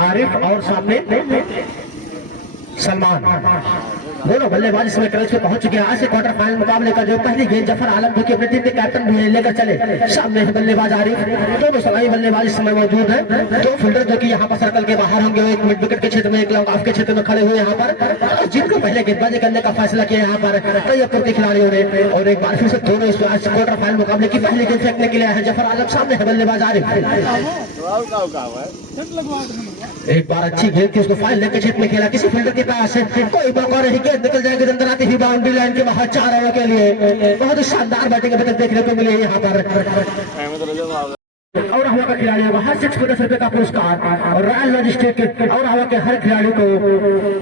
आरिफ और सामने सलमान, दोनों बल्लेबाज इसमें क्रच पे पहुंच चुके हैं। आज से क्वार्टर फाइनल मुकाबले का जो पहली गेंद जफर आलम जो कि अपने टीम के कैप्टन भी लेकर चले, सामने है बल्लेबाज आरिफ। दोनों सलामी बल्लेबाज इस समय मौजूद हैं। दो फील्डर जो कि यहाँ पर सर्कल के बाहर होंगे, एक मिड विकेट के क्षेत्र में, एक लॉन्ग ऑफ के क्षेत्र में खड़े हुए यहाँ पर, जिनको पहले गेंदबाजी करने का फैसला किया यहाँ पर तैयबपुर के खिलाड़ियों ने। और एक बार फिर से दोनों इस क्वार्टर फाइनल मुकाबले की पहली गेंद फेंकने के लिए है जफर आलम, सामने है बल्लेबाज आरिफ। एक बार अच्छी गेंद थी, उसको फाइल लेकर क्षेत्र में खेला, किसी फील्डर के पास कोई मौका नहीं, गेंद निकल जाएगी अंदर आती हुई बाउंड्री लाइन के बाहर 4 रनों के लिए। बहुत ही शानदार बैटिंग अभी तक देखने को मिली है यहाँ पर। और हवा का खिलाड़ी होगा हर 50 रुपए का पुरस्कार, और रॉयल मैजिस्ट्रेट और हवा के हर खिलाड़ी को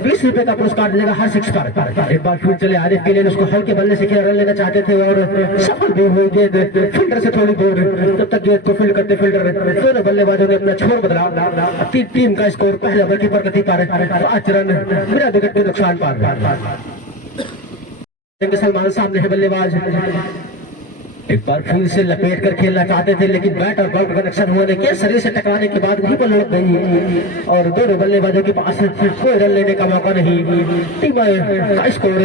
20 रुपए का पुरस्कार मिलेगा हर 6 पर। एक बार फिर चले आरिफ के लिए, उसको हल्के बल्ले से रन लेना चाहते थे और सफल भी हुई। गेंद फील्डर से थोड़ी दूर, तब तक गेंद को फील्ड करते फील्डर दोनों बल्लेबाजों ने अपना छोर बदला। टीम का स्कोर पहले ओवर की प्रगति पर 5 रन बिना विकेट के नुकसान पर। सलमान सामने है बल्लेबाज, एक बार फिर से लपेट कर खेलना चाहते थे, लेकिन बैट और बॉल कनेक्शन होने के शरीर से टकराने के बाद वहीं पर लौट गई और दोनों बल्लेबाजों के पास कोई रन लेने का मौका नहीं। टीम का स्कोर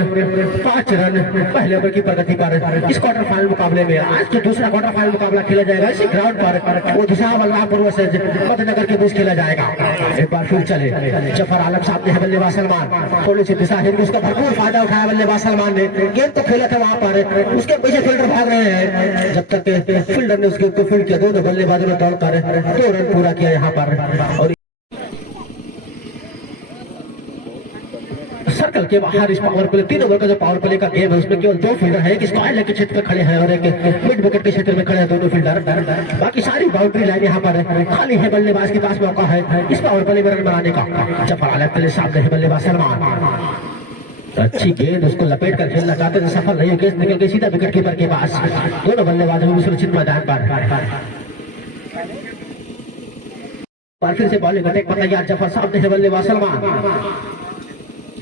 5 रन पहले ओवर की प्रगति पर। इस क्वार्टर फाइनल मुकाबले में आज जो दूसरा क्वार्टर फाइनल मुकाबला खेला जाएगा इसी ग्राउंड पर, वो बलरामपुर वर्सेज मध्यनगर के बीच खेला जाएगा। एक बार फिर चले जफर आलम सामने है बल्लेबाज सलमान, थोड़ी सी दिशा हिंदी, उसका भरपूर फायदा उठाया बल्लेबाज सलमान ने। गेंद तो खेला था वहां पर, उसके पीछे फील्डर भाग रहे हैं, जब तक फील्डर ने उसके फील्ड किया, दोनों बल्लेबाजों ने दौड़कर 2 रन पूरा किया यहाँ पर। और सर्कल के बाहर इस पावर प्ले 3 ओवर का जो पावर प्ले का गेम है उसमें केवल 2 फील्डर है, एक स्क्वायर लेग के क्षेत्र में खड़े हैं और एक मिड विकेट के क्षेत्र में खड़े हैं दोनों फील्डर। बाकी सारी बाउंड्री लाइन यहाँ पर खाली है, बल्लेबाज के पास मौका है इस पावर प्ले में रन बनाने का। जफर आलम के लिए सामने है बल्लेबाज सलमान, अच्छी गेंद, उसको लपेट कर खेलना चाहते थे, सफल नहीं, गेंद निकल गई सीधा विकेट कीपर के पास। दोनों बल्लेबाजों भी सुरक्षित मैदान पर। फिर से बॉलिंग अटैक पर तैयार जफर, सामने है बल्लेबाज सलमान,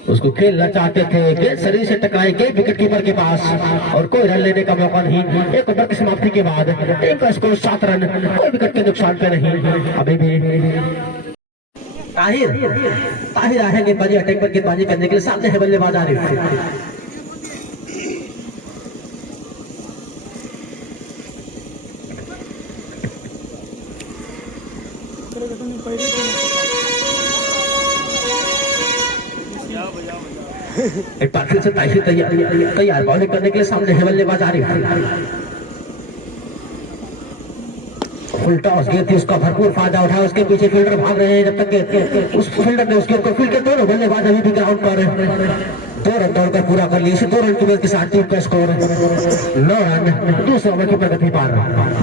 उसको खेलना चाहते थे, गेंद शरीर से टकराई, गेंद विकेट कीपर के पास और कोई रन लेने का मौका नहीं। एक ओवर की समाप्ति के बाद टीम का स्कोर 7 रन, कोई विकेट के नुकसान पे नहीं। अभी भी ताहिर है गेंदबाजी अटैक पर गेंदबाजी करने के लिए, सामने है बल्लेबाज आरिफ। एक बार फिर से ताहिर तैयार बॉलिंग करने के लिए, सामने है बल्लेबाज आरिफ। फुल टॉस गेंद थी, उसका भरपूर फायदा उठाया, उसके पीछे फील्डर भाग रहे हैं, जब तक उस फील्डर ने उसके ऊपर फील्ड के दोनों बल्लेबाज अभी भी ग्राउंड पर 2 रन दौड़कर पूरा कर लिए। 2 रन की मेहनत के साथ टीम का स्कोर 9 रन दूसरे ओवर की प्रगति पर।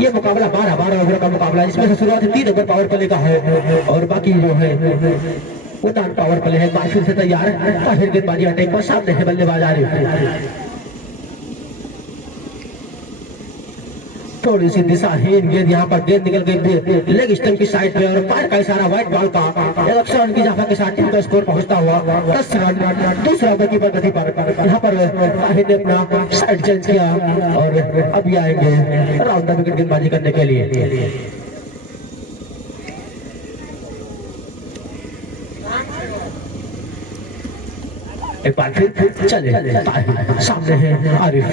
यह मुकाबला 12 ओवर का मुकाबला, इसमें से शुरुआत 3 ओवर पावर प्ले का है और बाकी जो है वो नॉन पावर प्ले है। फिर से तैयार ताहिर गेंदबाजी अटैक पर, सामने है बल्लेबाज आरिफ। थोड़ी सी दिशाहीन गेंद, यहाँ पर गेंद निकल गई लेग स्टंप की साइड पे और पैर का इशारा व्हाइट बॉल का 100 रन की इजाफा के साथ टीम का स्कोर पहुंचता हुआ 10 रन दूसरा ओवर की प्रगति पर। यहाँ पर ताहिर ने अपना साइड चेंज किया और अभी आएंगे राउंड द विकेट गेंदबाजी करने के लिए। एक बार फिर चले सामने है आरिफ,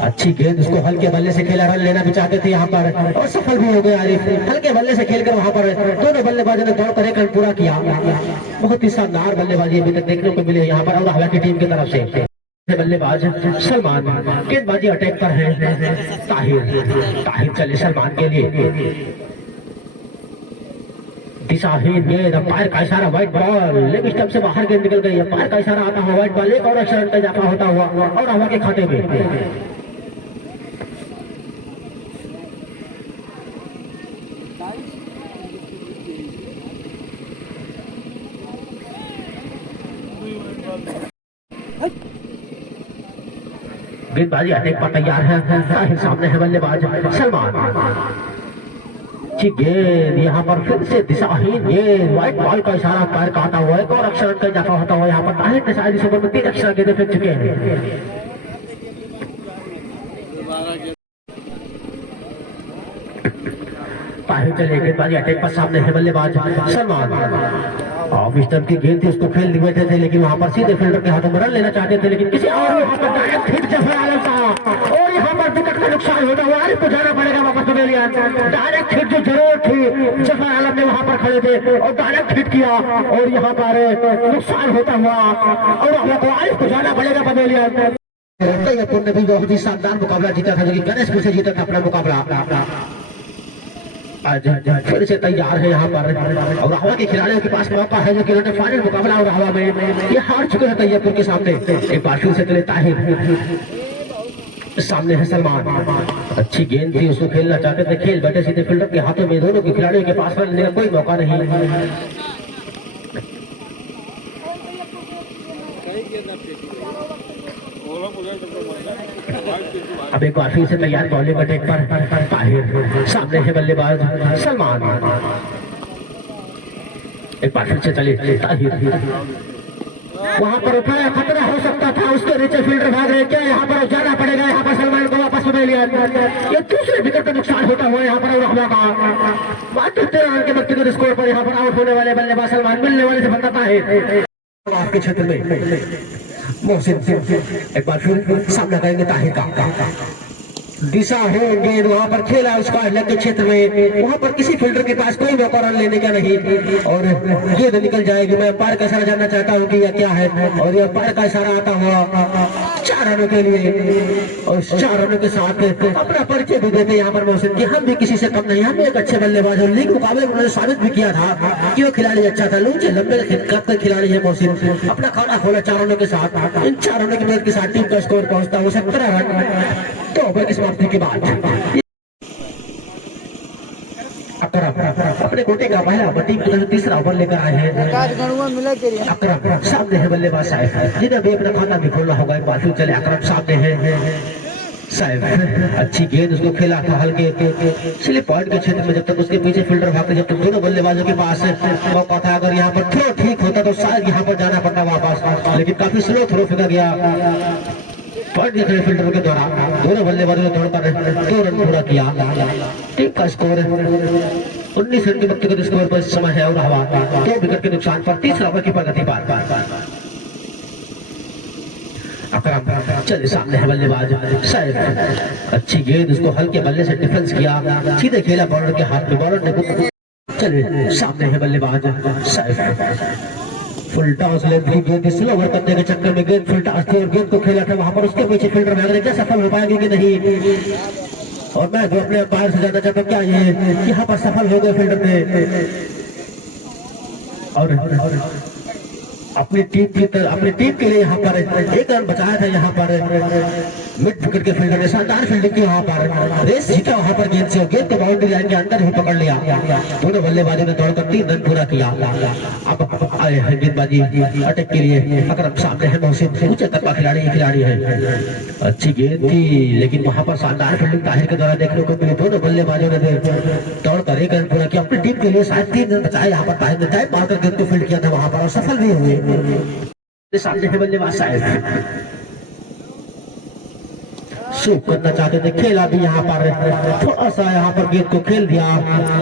अच्छी गेंद, उसको हल्के बल्ले से खेला, रन लेना भी चाहते थे यहाँ पर और सफल भी हो गए आरिफ। हल्के बल्ले से खेलकर वहां पर दोनों बल्लेबाजों ने दौड़ कर 1 रन पूरा किया। बहुत ही शानदार बल्लेबाजी अभी तक देखने को मिली यहाँ पर और हवा की टीम की तरफ से। बल्लेबाज सलमान, गेंदबाजी अटैक पर है ताहिर चले सलमान के लिए, दिशाहीन गेंद, अंपायर का इशारा व्हाइट बॉल, लेग स्टंप से बाहर गेंद निकल गई, अंपायर का इशारा आता हुआ व्हाइट बॉल, एक और एक्स्ट्रा रन का इजाफा होता हुआ और हवा के खाते में। गेंदबाजी अटैक पर तैयार है, सामने है बल्लेबाज सलमान, गेंद यहाँ पर फिर से दिशाहीन गेंद, व्हाइट बॉल का इशारा पैर का आता हुआ, एक और अक्षर का इजाफा होता हुआ यहाँ पर ताहिर ने शायद इस ओवर में 3 अक्षर गेंदें फेंक चुके हैं। ताहिर चले गेंदबाजी अटैक पर सामने है बल्लेबाज सलमान। ऑफ स्टंप की गेंद थी उसको खेल बैठे थे लेकिन वहां पर सीधे फील्डर के हाथों में रन लेना चाहते थे लेकिन किसी और यहाँ पर डायरेक्ट हिट जफर आलम था और यहाँ पर विकेट का नुकसान होता हुआ आरिफ को जाना पड़ेगा वापस पवेलियन। डायरेक्ट हिट जो जरूर थी जफर आलम ने वहां पर खड़े थे और डायरेक्ट हिट किया और यहाँ पर नुकसान होता हुआ और हमको आरिफ को जाना पड़ेगा पवेलियन। तैयबपुर ने भी बहुत ही शानदार मुकाबला जीता था जो कि गणेशपुर से जीता था अपना मुकाबला। आज फिर से तैयार है यहाँ पर और हवा के खिलाड़ियों के पास मौका है जो कि उन्होंने फाइनल मुकाबला और हवा में ये हार चुके हैं तैयबपुर के सामने। एक बार फिर से चले ताहिर, सामने है सलमान। अच्छी गेंद थी उसको खेलना चाहते थे, खेल बैठे सीधे फील्डर के हाथों में, दोनों के खिलाड़ियों के पास रन लेने का कोई मौका नहीं। अब एक बार फिर से तैयार बॉलिंग अटैक पर ताहिर, सामने है बल्लेबाज सलमान। एक बार फिर से चले ताहिर, वहां पर उठाया, खतरा हो सकता था, उसके नीचे फील्डर भाग रहे, क्या यहाँ पर जाना पड़ेगा, यहाँ पर सलमान को वापस में लिया। ये दूसरे विकेट का नुकसान होता हुआ यहाँ पर और का मात्र 13 रन के व्यक्तिगत स्कोर पर यहाँ पर आउट होने वाले बल्लेबाज सलमान, मिलने वाले से बनता ताहिर आपके क्षेत्र में मोहसिन। एक बार फिर सामना करेंगे ताहिर का दिशा है गेंद वहां पर खेला उसका लेग के क्षेत्र में, वहां पर किसी फील्डर के पास कोई मौका रन लेने का नहीं और गेंद निकल जाएगी। मैं पार का इशारा जानना चाहता हूँ कि यह क्या है और यह पार का इशारा आता हुआ 4 रनों के लिए और 4 रनों के साथ अपना परिचय भी देते यहाँ पर मोहसिन कि हम भी किसी से कम नहीं, हम भी एक अच्छे बल्लेबाज और लीग मुकाबले में उन्होंने साबित भी किया था कि वो खिलाड़ी अच्छा था। लूचे लंबे कद का खिलाड़ी है मोहसिन, अपना खाना खोला 4 रनों के साथ। इन 4 रनों की मदद के साथ टीम का स्कोर पहुंचता है 17 रन। तो ओवर की समाप्ति के बाद अपने कोटे का पहला टीम की तीसरा ओवर लेकर आए हैं अकरम। सामने है बल्लेबाज साइफ, जिन्हें भी अपना खाता भी खोलना होगा। एक बार फिर चले अकरम, सामने है साइफ। अच्छी गेंद उसको खेला था हल्के स्लिप पॉइंट के क्षेत्र में, जब तक उसके पीछे फील्डर भागते, जब तक दोनों बल्लेबाजों के पास मौका था। अगर यहाँ पर थ्रो ठीक होता तो शायद यहाँ पर जाना पड़ता वापस, लेकिन काफी स्लो थ्रो फेंका गया पॉइंट देख रहे फील्डर के द्वारा। दोनों बल्लेबाजों ने दौड़कर 2 रन पूरा किया। टीम का स्कोर 19 रन के व्यक्तिगत स्कोर पर समय है और हवा 2 विकेट के नुकसान पर तीसरा ओवर की प्रगति पार। अकरम चले, सामने है बल्लेबाज सैफ। अच्छी गेंद उसको हल्के बल्ले से डिफेंस किया, सीधे खेला बॉलर के हाथ में, बॉलर ने चले। सामने है बल्लेबाज सैफ, फुल टॉस लेंथ की गेंद स्लो ओवर करने के चक्कर में गेंद फुल टॉस थी और गेंद को खेला था वहां पर, उसके पीछे फील्डर भाग रहे, क्या सफल हो पाएंगे कि नहीं। और मैं जो अपने बाहर से जाना चाहता हूँ, क्या ये यहाँ पर सफल हो गए फील्डर ने और अपनी टीम के लिए यहाँ पर 1 रन बचाया था। यहाँ पर मिड विकेट के फील्डर ने शानदार फील्डिंग की, वहाँ पर रेस जीता वहाँ पर गेंद से, गेंद को बाउंड्री लाइन के अंदर ही पकड़ लिया। दोनों बल्लेबाजों ने दौड़कर 3 रन पूरा किया। अब आए हैं गेंदबाजी अटैक के लिए अकरम, सामने है मोहसिन, ऊंचे कद का खिलाड़ी है। अच्छी गेंद थी लेकिन वहाँ पर शानदार फील्डिंग ताहिर के द्वारा देखने को मिली। दोनों बल्लेबाजों ने दौड़कर 1 रन पूरा किया अपनी टीम के लिए, शायद 3 रन बचाए। यहाँ पर ताहिर ने टाइम मारकर गेंद को फील्ड किया था वहाँ पर और सफल भी हुए। सामने है बल्लेबाज साइफ, शूट करना चाहते थे, खेला भी यहाँ पर थोड़ा सा, यहाँ पर गेंद को खेल दिया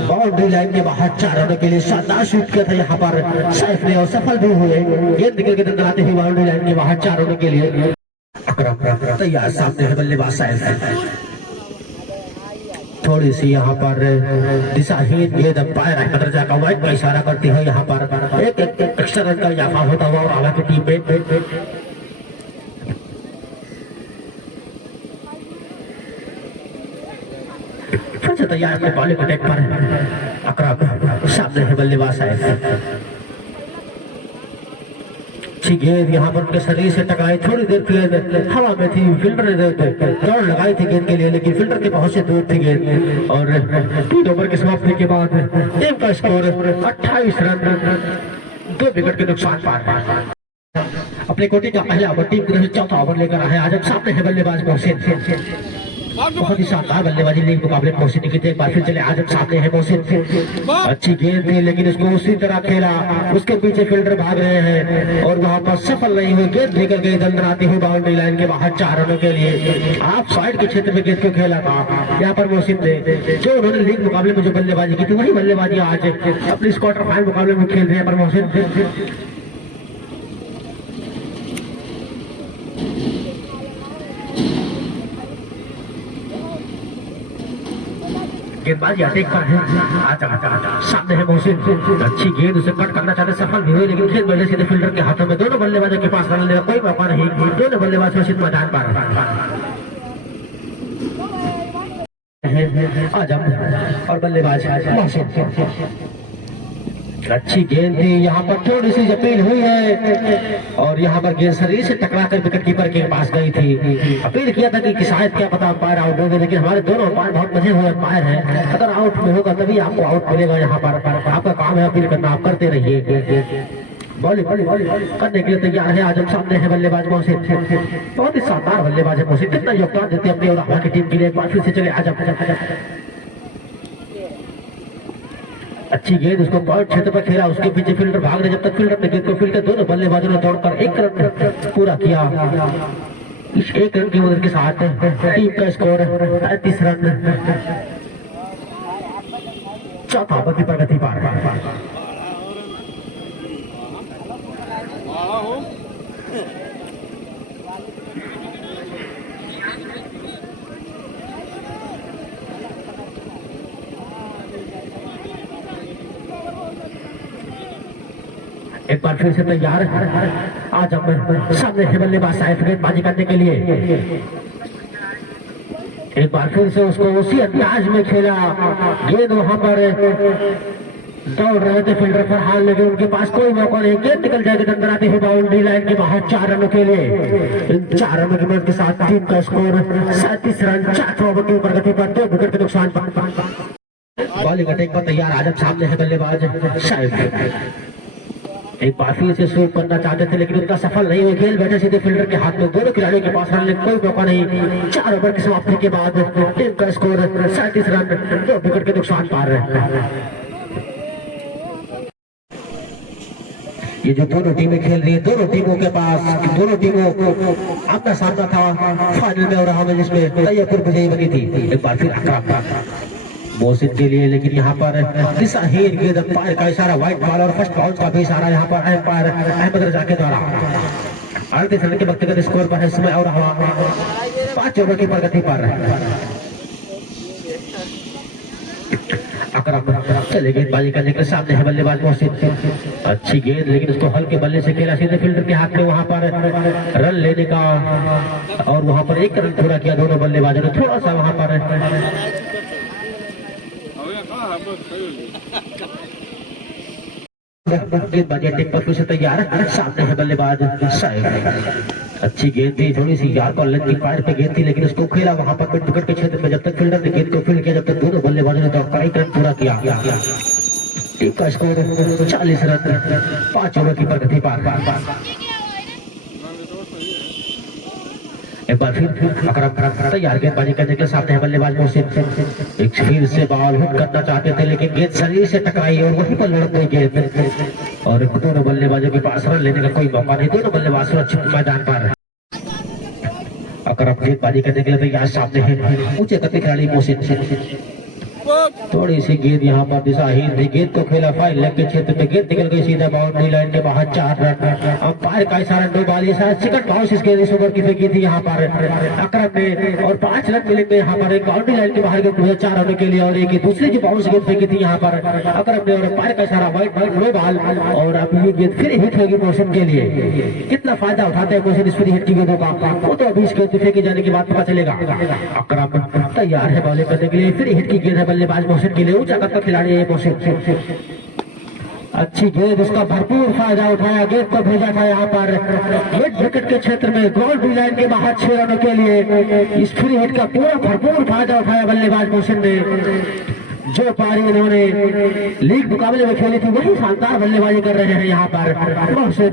बाउंड्री लाइन के बाहर 4 रनों के लिए शानदार शूट किया था यहाँ पर साइफ ने और सफल भी हुए। गेंद निकल के दंडराते हुए बाउंड्री लाइन के बाहर 4 रनों के लिए अकरम तैयार। सामने है बल्लेबाज साइफ, थोड़ी सी यहाँ पर दिशाहीन गेंद अंपायर अंदर जाकर वाइड का इशारा करती है। यहाँ पर एक एक्स्ट्रा रन का इजाफा होता हुआ और हालांकि टीम में फिर से तैयार अपने बॉलिंग अटैक पर अकरम, सामने है बल्लेबाज साइफ। गेंद यहाँ पर उनके शरीर से टकराई, थोड़ी देर गेंद हवा में थी, फील्डर ने दौड़ लगाई थी गेंद के लिए लेकिन फील्डर के बहुत से दूर थी गेंद और 3 ओवर की समाप्ति के बाद टीम का स्कोर 28 रन 2 विकेट के नुकसान पर। अपने कोटे का पहला ओवर टीम की तरफ से चौथा ओवर लेकर आए आज। सामने है बल्लेबाज मोहसिन, बहुत ही शानदार बल्लेबाजी लीग मुकाबले मोहसिन ने की थी। एक बार फिर चले आजम सामने है मोहसिन, अच्छी गेंद थी लेकिन उसको उसी तरह खेला, उसके पीछे फील्डर भाग रहे हैं और वहां पर सफल नहीं हुई। गेंद निकल गई अंदर आती हुई बाउंड्री लाइन के बाहर 4 रनों के लिए। आप साइड के क्षेत्र में गेंद को खेला था यहाँ पर मोहसिन ने, जो उन्होंने लीग मुकाबले में जो बल्लेबाजी की थी वही बल्लेबाजी आज अपने क्वार्टर फाइनल मुकाबले में खेल रहे हैं पर मोहसिन। गेंदबाजी अटैक पर है, सामने है मोहसिन, अच्छी गेंद उसे कट करना चाहते सफल भी हुए लेकिन खेल बल्ले सीधे फील्डर के हाथों में। दोनों बल्लेबाजों के पास रन लेने का कोई मौका नहीं, दोनों बल्लेबाज मोहसिन मैदान पर आजम और बल्लेबाज मोहसिन। अच्छी गेंद थी, यहाँ पर थोड़ी सी अपील हुई है और यहाँ पर गेंद शरीर से टकराकर विकेट कीपर के पास गई थी। अपील किया था कि शायद क्या पता अंपायर आउट हो गए, लेकिन हमारे दोनों अंपायर बहुत मजे हुए अंपायर हैं। अगर आउट में होगा तभी आपको आउट मिलेगा। यहाँ पर आपका काम है अपील करना, आप करते रहिए। बॉलिंग करने के लिए तैयार है आजम, सामने है बल्लेबाज मोहसिन, बहुत ही शानदार बल्लेबाज है मोहसिन, कितना योगदान देते हैं अपनी और हमारी टीम के लिए। एक बार फिर से चले आजम, अच्छी गेंद उसको पॉइंट क्षेत्र पर खेला, उसके पीछे फील्डर भाग रहे, जब तक फील्डर ने गेंद को फील्ड कर दोनों बल्लेबाजों ने दौड़कर 1 रन पूरा किया। इस 1 रन की मदद के साथ टीम का स्कोर 35 रन, चौथा ओवर की प्रगति पर। एक बार फिर से तैयार आज हम सामने है बल्लेबाज साइफ गेंदबाजी करने के लिए। एक बार फिर से उसको उसी अंदाज में खेला, गेंद वहां पर दौड़ रहे थे फील्डर पर हाल, लेकिन उनके पास कोई मौका नहीं। गेंद निकल जाएगी अंदर आते हुए बाउंड्री लाइन के बाहर 4 रनों के लिए। इन 4 रनों की मदद के साथ टीम का स्कोर 37 रन, 4 ओवर की प्रगति पर 2 विकेट के नुकसान पर। बॉलिंग अटैक पर तैयार आजम, सामने है बल्लेबाज साइफ। एक बार फिर से स्वीप करना चाहते थे लेकिन उनका सफल नहीं हुआ। खेल बैठे सीधे फील्डर के हाथ में, दोनों खिलाड़ियों के पास रन कोई मौका नहीं। 4 ओवर की समाप्ति के बाद टीम का स्कोर 37 रन, 2 विकेट के नुकसान पर। ये जो दोनों टीमें खेल रही है, दोनों टीमों के पास, दोनों टीमों को अपना सामना था फाइनल में और हमें जिसमें तैयबपुर विजयी बनी थी। एक बार फिर मोहसिन के लिए, लेकिन यहाँ पर दिशाहीन गेंद, अंपायर का इशारा, व्हाइट बॉल और फर्स्ट बाउंस का भी इशारा यहाँ पर अंपायर अहमद रजा के द्वारा। 38 रन के व्यक्तिगत स्कोर पर है समय और हवा 5 ओवर की प्रगति पर। चले गेंदबाजी करने के सामने है बल्लेबाज मोहसिन, अच्छी गेंद लेकिन उसको हल्के बल्ले से खेला सीधे फील्डर के हाथ में, वहां पर रन लेने का और वहां पर 1 रन पूरा किया दोनों बल्लेबाजों ने। थोड़ा सा वहां पर गेंदबाजी टेक पर फिर से तैयार, सामने है बल्लेबाज साइफ। अच्छी गेंद थी, थोड़ी सी यार पर लेग की पैर पे गेंद थी लेकिन उसको खेला वहां पर मिड विकेट के क्षेत्र में। जब तक फील्डर ने गेंद को फील्ड किया, जब तक दोनों बल्लेबाजों ने दौड़ 1 रन पूरा किया। टीम का स्कोर 40 रन, 5 ओवर की प्रगति पर। एक बार फिर अकरम तैयार गेंदबाजी करने के साथ है बल्लेबाज मोहसिन। एक फिर से बॉल हिट करना चाहते थे लेकिन गेंद शरीर से टकराई और वहीं पर लड़क गई गेंद और दोनों बल्लेबाजों के पास रन लेने का कोई मौका नहीं। दोनों बल्लेबाज सुरक्षित मैदान पर। अकरम गेंदबाजी करने के लिए तैयार, सामने है ऊंचे कद खिलाड़ी मोहसिन। थोड़ी सी गेंद यहाँ पर दिशाहीन थी, गेंद को खेला फाइल लेग के क्षेत्र में, गेंद निकल गई सीधा बाउंड्री लाइन के बाहर 4 रन। अंपायर का इशारा नो बॉल, ये शायद सेकंड बाउंस इस गेंद इस ओवर की फेंकी थी यहाँ पर अकरम ने और 5 रन मिलेंगे यहाँ पर। एक बाउंड्री लाइन के बाहर गेंद 4 रनों के लिए और एक दूसरी जो बाउंस गेंद फेंकी थी यहाँ पर अकरम ने और अंपायर का इशारा व्हाइट बॉल, नो बॉल। और अब ये गेंद फिर हिट होगी मोहसिन के लिए। कितना फायदा उठाते हैं मोहसिन इस फ्री हिट की गेंदों का, वो तो अभी इस गेंद फेंके जाने के बाद पता चलेगा। अकरम तैयार है बॉलिंग करने के लिए, फ्री हिट की गेंद है बल्लेबाज मोहसिन के लिए। ऊंचा कद का खिलाड़ी है मोहसिन, अच्छी गेंद, उसका भरपूर फायदा उठाया, गेंद को भेजा था यहाँ पर मिड विकेट के क्षेत्र में, बाउंड्री लाइन के बाहर 6 रनों के लिए। इस फ्री हिट का पूरा भरपूर फायदा उठाया बल्लेबाज मोहसिन ने। जो पारी उन्होंने लीग मुकाबले में खेली थी वही शानदार बल्लेबाजी कर रहे हैं यहाँ पर मोहसिन।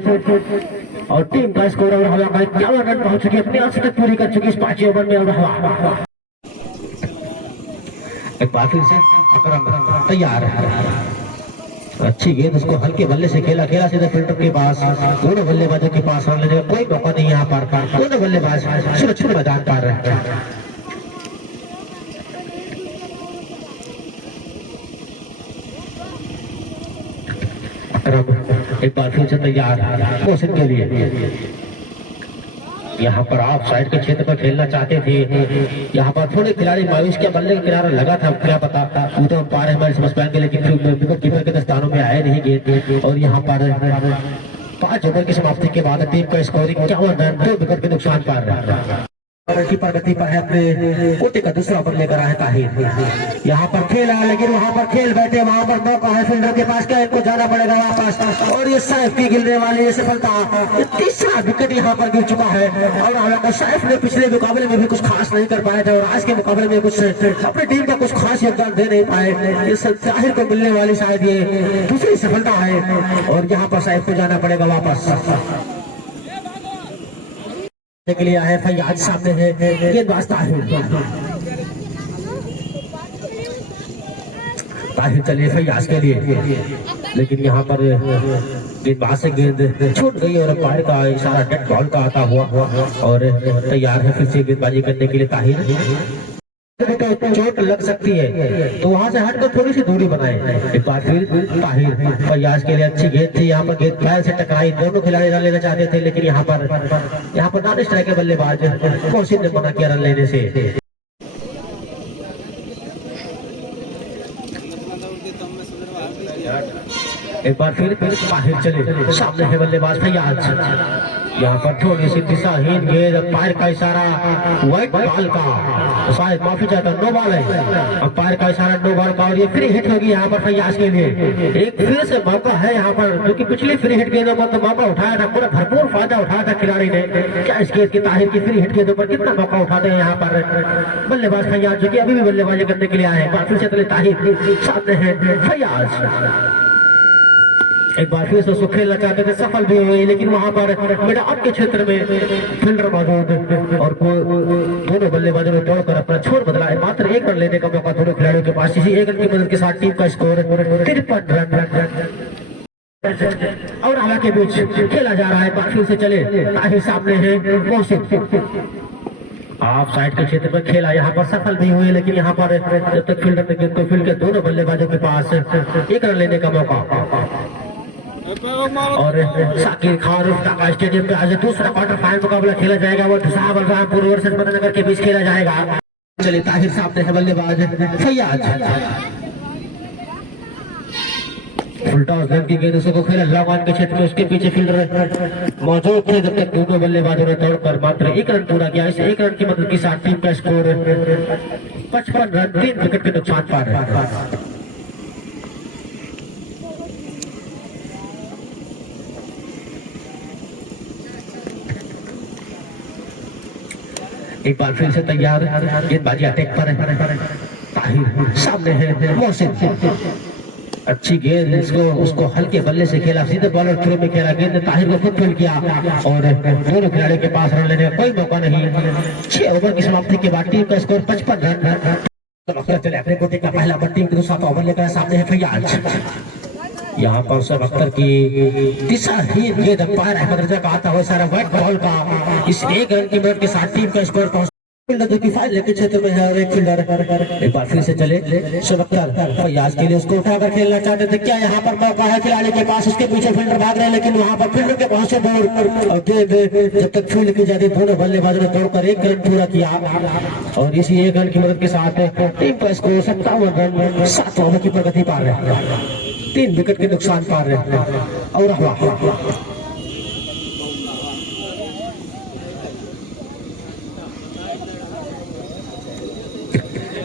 और टीम का स्कोर और हवा का 51 रन पहुंच चुकी, अपनी 80 तक पूरी कर चुकी इस 5 ओवर में। और हवा एक बार फिर से अकरम तैयार है, अच्छी गेंद उसको हल्के बल्ले से खेला सीधे फील्डर के पास, दोनों बल्लेबाजों के पास रन लेने का कोई मौका नहीं यहाँ पर, दोनों बल्लेबाज सुरक्षित मैदान पर रहते हैं। अकरम एक बार फिर से तैयार मोहसिन के लिए, यहाँ पर आप साइड के क्षेत्र पर खेलना चाहते थे, यहाँ पर थोड़े खिलाड़ी मायूस के बल्ले का किनारा लगा था, क्या पता तो अंपायर हमारे समझ पाएंगे, लेकिन विकेट कीपर के दस्तानों में आए नहीं गए। और यहाँ पर 5 ओवर की समाप्ति के बाद टीम का स्कोरिंग 51 रन 2 विकेट के नुकसान पर की प्रगति पर है, अपने कोटे का दूसरा ओवर लेकर आए ताहिर। यहाँ पर खेला लेकिन वहाँ पर खेल बैठे, वहाँ पर मौका है फील्डर के पास, क्या इनको जाना पड़ेगा वापस, और ये सैफ की गिरने वाली ये सफलता, तीसरा विकेट यहाँ पर गिर चुका है। और हालांकि सैफ ने पिछले मुकाबले में भी कुछ खास नहीं कर पाए थे और आज के मुकाबले में कुछ अपनी टीम का कुछ खास योगदान दे नहीं पाए, ये ताहिर को मिलने वाली शायद ये दूसरी सफलता है। और यहाँ पर सैफ को जाना पड़ेगा वापस के लिए है फैयाज, सामने है गेंदबाज ताहिर चलिए फैयाज के लिए, लेकिन यहाँ पर गेंदबाज से गेंद छूट गई और अंपायर का इशारा डेड बॉल का आता हुआ और तैयार है फिर से गेंदबाजी करने के लिए ताहिर। तो चोट लग सकती है तो वहां से हटकर थोड़ी सी दूरी बनाए। एक बार फिर ताहिर, फैयाज के लिए अच्छी गेंद थी, यहाँ पर गेंद पैर से टकराई, दोनों खिलाड़ी रन लेना चाहते थे, लेकिन यहाँ पर नॉन स्ट्राइक के बल्लेबाज मोहसिन ने मना किया रन लेने से। एक बार फिर ताहिर चले, सामने है बल्लेबाज फैयाज, यहाँ पर थोड़ी सी दिशाहीन गेंद, अंपायर का इशारा व्हाइट बॉल का, शायद माफी चाहता नो बॉल है, अंपायर का इशारा नो बॉल का, और ये फ्री हिट होगी यहाँ पर फैयाज के लिए। एक फिर से मौका है यहाँ पर, क्योंकि पिछली फ्री हिट गेंदों पर तो मौका उठाया था, पूरा भरपूर फायदा उठाया था खिलाड़ी ने। क्या इस गेंद की ताहिर की फ्री हिट गेंदों पर कितना मौका उठाते हैं यहाँ पर बल्लेबाज फैयाज, जो कि अभी भी बल्लेबाजी करने के लिए आए हैं। फिर से चले ताहिर, सामने है फैयाज, एक बार फिर से उसको खेलना चाहते थे, सफल भी हुए, लेकिन वहां पर मिड ऑफ के क्षेत्र में फील्डर मौजूद और दोनों बल्लेबाजों ने तोड़कर अपना छोर बदला है। मात्र 1 रन लेने का मौका दोनों खिलाड़ियों के पास, इसी 1 रन की मदद के साथ टीम का स्कोर 53 रन। और हवा के बीच खेला जा रहा है, फिर से चले ताहिर, सामने है मोहसिन, आप साइड के क्षेत्र में खेला, यहाँ पर सफल भी हुए, लेकिन यहाँ पर जब तक फील्डर ने गेंद को फील्ड के दोनों बल्लेबाजों के पास 1 रन लेने का मौका। और साकिर खान ढाका स्टेडियम में आज दूसरा क्वार्टर फाइनल मुकाबला खेला जाएगा, वो ढसा बलरामपुर वर्सेस मदनगर के बीच खेला जाएगा। चलिए ताहिर सामने है बल्लेबाज फैयाज, फुल टॉस लेंथ की गेंद उसको खेला लॉन्ग ऑन के क्षेत्र में, उसके पीछे फील्डर मौजूद थे, जब तक दोनों बल्लेबाजों ने तोड़कर मात्र 1 रन पूरा किया। इस 1 रन की मदद के साथ टीम का स्कोर 55 रन 3 विकेट के नुकसान पर। एक बार फिर से तैयार, गेंदबाजी अटैक पर है ताहिर, सामने है मोहसिन, अच्छी गेंद, उसको हल्के बल्ले से खेला, सीधे बॉलर थ्रो में खेला, गेंद ताहिर को खुद फील्ड किया और दोनों खिलाड़ियों के पास रन लेने का कोई मौका नहीं। 6 ओवर की समाप्ति के बाद टीम का स्कोर 55 रन। चले अपने कोटे का पहला ओवर, टीम के दूसरा ओवर लेकर सामने है फैयाज, यहाँ पर सब अख्तर की दिशाहीन गेंद, अंपायर अहमद रजा का आता हुआ सारा व्हाइट बॉल का, इस 1 रन की मदद के साथ टीम का स्कोर फील्डर जो कि फाइनल के क्षेत्र में है और एक फील्डर। एक बार फिर से चले शबक्तर, फैयाज के लिए उसको उठाकर खेलना चाहते थे, क्या यहाँ पर मौका है खिलाड़ी के पास, उसके पीछे फील्डर भाग रहे हैं, लेकिन वहाँ पर फील्डर के पहुंचे दूर और गेंद जब तक फील्ड की जाती, दोनों बल्लेबाजों ने तोड़कर 1 रन पूरा किया और इसी 1 रन की मदद के साथ टीम का स्कोर 57 रन 7 ओवर की प्रगति पा रहे हैं, 3 विकेट के नुकसान पा रहे हैं। और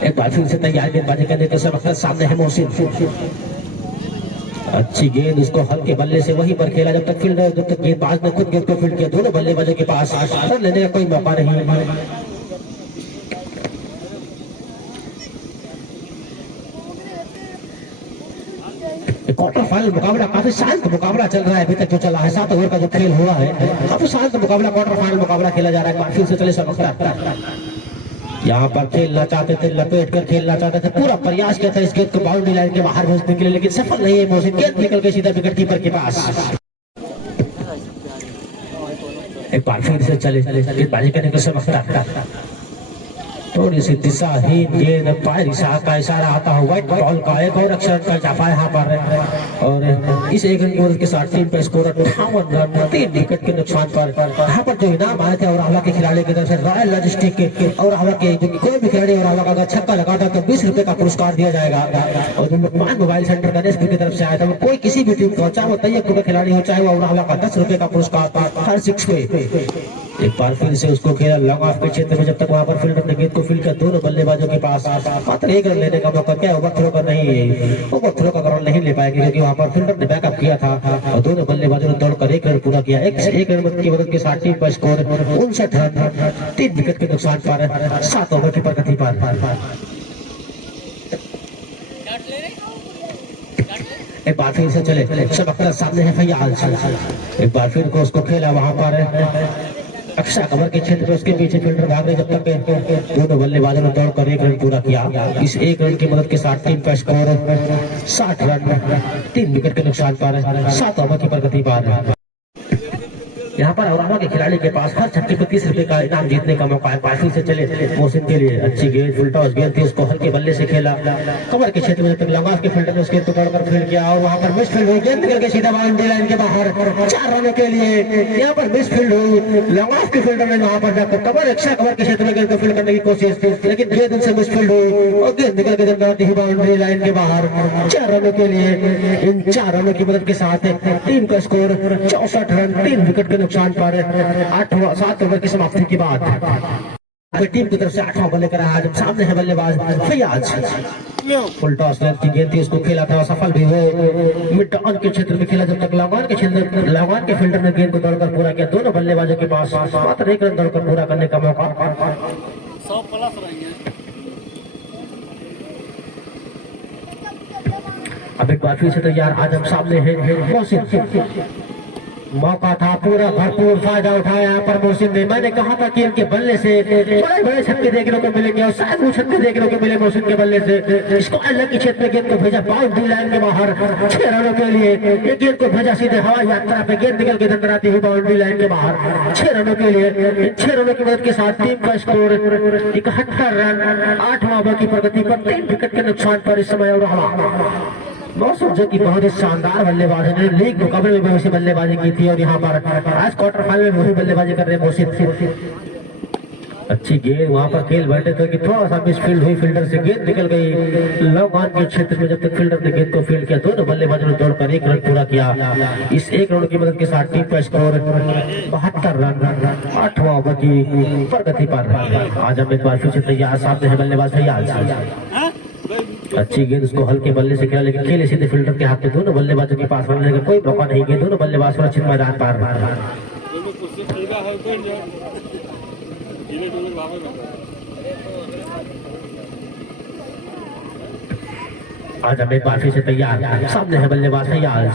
एक बार फिर से तैयार गेंदबाजी करने के समय सामने है मोहसिन, अच्छी गेंद, उसको हल्के बल्ले से वहीं पर खेला, जब तक गेंदबाज ने खुद गेंद को फील्ड किया, दोनों बल्लेबाजों के पास रन लेने का कोई मौका नहीं। क्वार्टर फाइनल मुकाबला काफी शांत मुकाबला चल रहा है अभी तक जो चला है, 7 ओवर का जो खेल हुआ है, काफी शांत मुकाबला, क्वार्टर फाइनल मुकाबला खेला जा रहा है। फिर से चले सब यहाँ पर खेलना चाहते थे, लपेट कर खेलना चाहते थे, पूरा प्रयास किया था इस गेंद को बाउंड्री लाइन के बाहर भेजने के लिए, लेकिन सफल नहीं है मोहसिन। गेंद निकल के सीधा विकेट कीपर के पास। एक बार फिर से चले गेंदबाजी करने की समझता, थोड़ी सी दिशाहीन गेंद, पैर का इशारा आता है, व्हाइट बॉल का एक और अक्षर का इजाफा यहाँ पर। और इस एक रन की मदद के साथ टीम का स्कोर 58 रन, 3 विकेट के नुकसान पर। यहाँ पर जो इनाम आए थे और हवा के खिलाड़ी की तरफ से रॉयल लॉजिस्टिक के और हवा के कोई भी खिलाड़ी और हवा का अगर छक्का लगाता तो 20 रुपए का पुरस्कार दिया जाएगा। और जो मोबाइल सेंटर गणेश की तरफ से आया था, कोई किसी भी टीम का चाहे वो तैयब का खिलाड़ी हो, चाहे वो और हवा का 10 रुपए का पुरस्कार हर 6 पे। एक बार फिर से उसको खेला लॉन्ग ऑफ के क्षेत्र में, जब तक वहां पर फील्डर ने गेंद को फील्ड किया, दोनों बल्लेबाजों के पास मात्र 1 रन लेने का मौका। क्या ओवर थ्रो का नहीं है, ओवर थ्रो का ग्राउंड नहीं ले पाएंगे क्योंकि वहां पर फील्डर ने बैकअप किया था और दोनों बल्लेबाजों ने दौड़कर 1 रन पूरा किया। एक रन की मदद के साथ टीम का स्कोर 59 रन, 3 विकेट के नुकसान पर, 7 ओवर की प्रगति पर। एक बार फिर से चले सबकरा सामने है फैयाज। एक बार फिर को उसको खेला वहां पर अक्षय कमर के क्षेत्र में, उसके पीछे फील्डर भाग रहे, जब तक दोनों बल्लेबाजों ने दौड़कर 1 रन पूरा किया। इस 1 रन की मदद के साथ टीम का स्कोर 60 रन, 3 विकेट के नुकसान पर, 7 ओवर की प्रगति पर। यहाँ पर औरंगा के खिलाड़ी के पास हर छक्के को 30 रुपए का इनाम जीतने का मौका है। पार्टी से चले मोहसिन के लिए अच्छी गेंद, फुल टॉस गेंद थी, उसको हल्के बल्ले से खेला कमर के क्षेत्र में, जब तक लंगा के फील्डर ने उसके तोड़कर फील्ड किया और वहां पर मिस फील्ड हुई, गेंद निकल के सीधा बाउंड्री लाइन के बाहर, 4 रनों के लिए। यहाँ पर मिस फील्ड हुई, लंगा के फील्डर ने वहां पर जाकर कमर के क्षेत्र में गेंद को फील्ड करने की कोशिश की, लेकिन गेंद उनसे मिस फील्ड हुई और गेंद निकल के जब जाती है बाउंड्री लाइन के बाहर, 4 रनों के लिए। इन 4 रनों की मदद के साथ टीम का स्कोर 64 रन, 3 विकेट के नुकसान पर, 7 ओवर की समाप्ति के बाद टीम की तरफ से 8वां बल्ले कर रहा है। सामने है बल्लेबाज फैयाज। फुल टॉस की गेंद थी, उसको खेला था, सफल भी हो मिड ऑन के क्षेत्र में खेला, जब तक लवान के फील्डर ने गेंद को दौड़कर पूरा किया। दोनों बल्लेबाजों के पास मात्र 1 रन दौड़कर पूरा करने का मौका। अब एक बार फिर से तैयार आजम सामने है मोहसिन। मौका था पूरा, भरपूर फायदा उठाया यहाँ पर मोहसिन ने। मैंने कहा था कि इनके बल्ले से बड़े बड़े छक्के देखने को मिलेंगे और शायद वो छक्के देखने को मिले मोहसिन के बल्ले से। इसको अलग के क्षेत्र में गेंद को भेजा बाउंड्री लाइन के बाहर, 6 रनों के लिए। ये गेंद को भेजा सीधे हवाई यात्रा पे, गेंद निकल के दंडराती हुई बाउंड्री लाइन के बाहर, 6 रनों के लिए। इन 6 रनों की मदद के साथ टीम का स्कोर 71 रन, 8वां ओवर की प्रगति पर, 3 विकेट के नुकसान पर इस समय। और मौसम जो की बहुत ही शानदार बल्लेबाज ने लीग मुकाबले में भी उसी बल्लेबाजी की थी और यहाँ पर आज क्वार्टर फाइनल में वही बल्लेबाजी कर रहे मोहसिन। अच्छी गेंद वहां पर खेल बैठे थे कि थोड़ा सा मिस फील्ड हुई, फील्डर से गेंद निकल गई लॉन्ग ऑन के क्षेत्र में, जब तक फील्डर ने गेंद को फील्ड किया। दोनों बल्लेबाजों ने दौड़कर 1 रन पूरा किया। इस 1 रन की मदद के साथ टीम का स्कोर 72 रन, 8वां ओवर की प्रगति पर। आज हम एक बार फिर से तैयार, सामने है बल्लेबाज फैयाज। अच्छी गेंद, उसको हल्के बल्ले से खेला, लेकिन खेले सीधे फील्डर के हाथ में। दोनों बल्लेबाजों के पास बनने का कोई मौका नहीं किया। दोनों बल्लेबाज सुरक्षित मैदान पर। आज हम एक बार फिर से तैयार, सामने है बल्लेबाज फैयाज।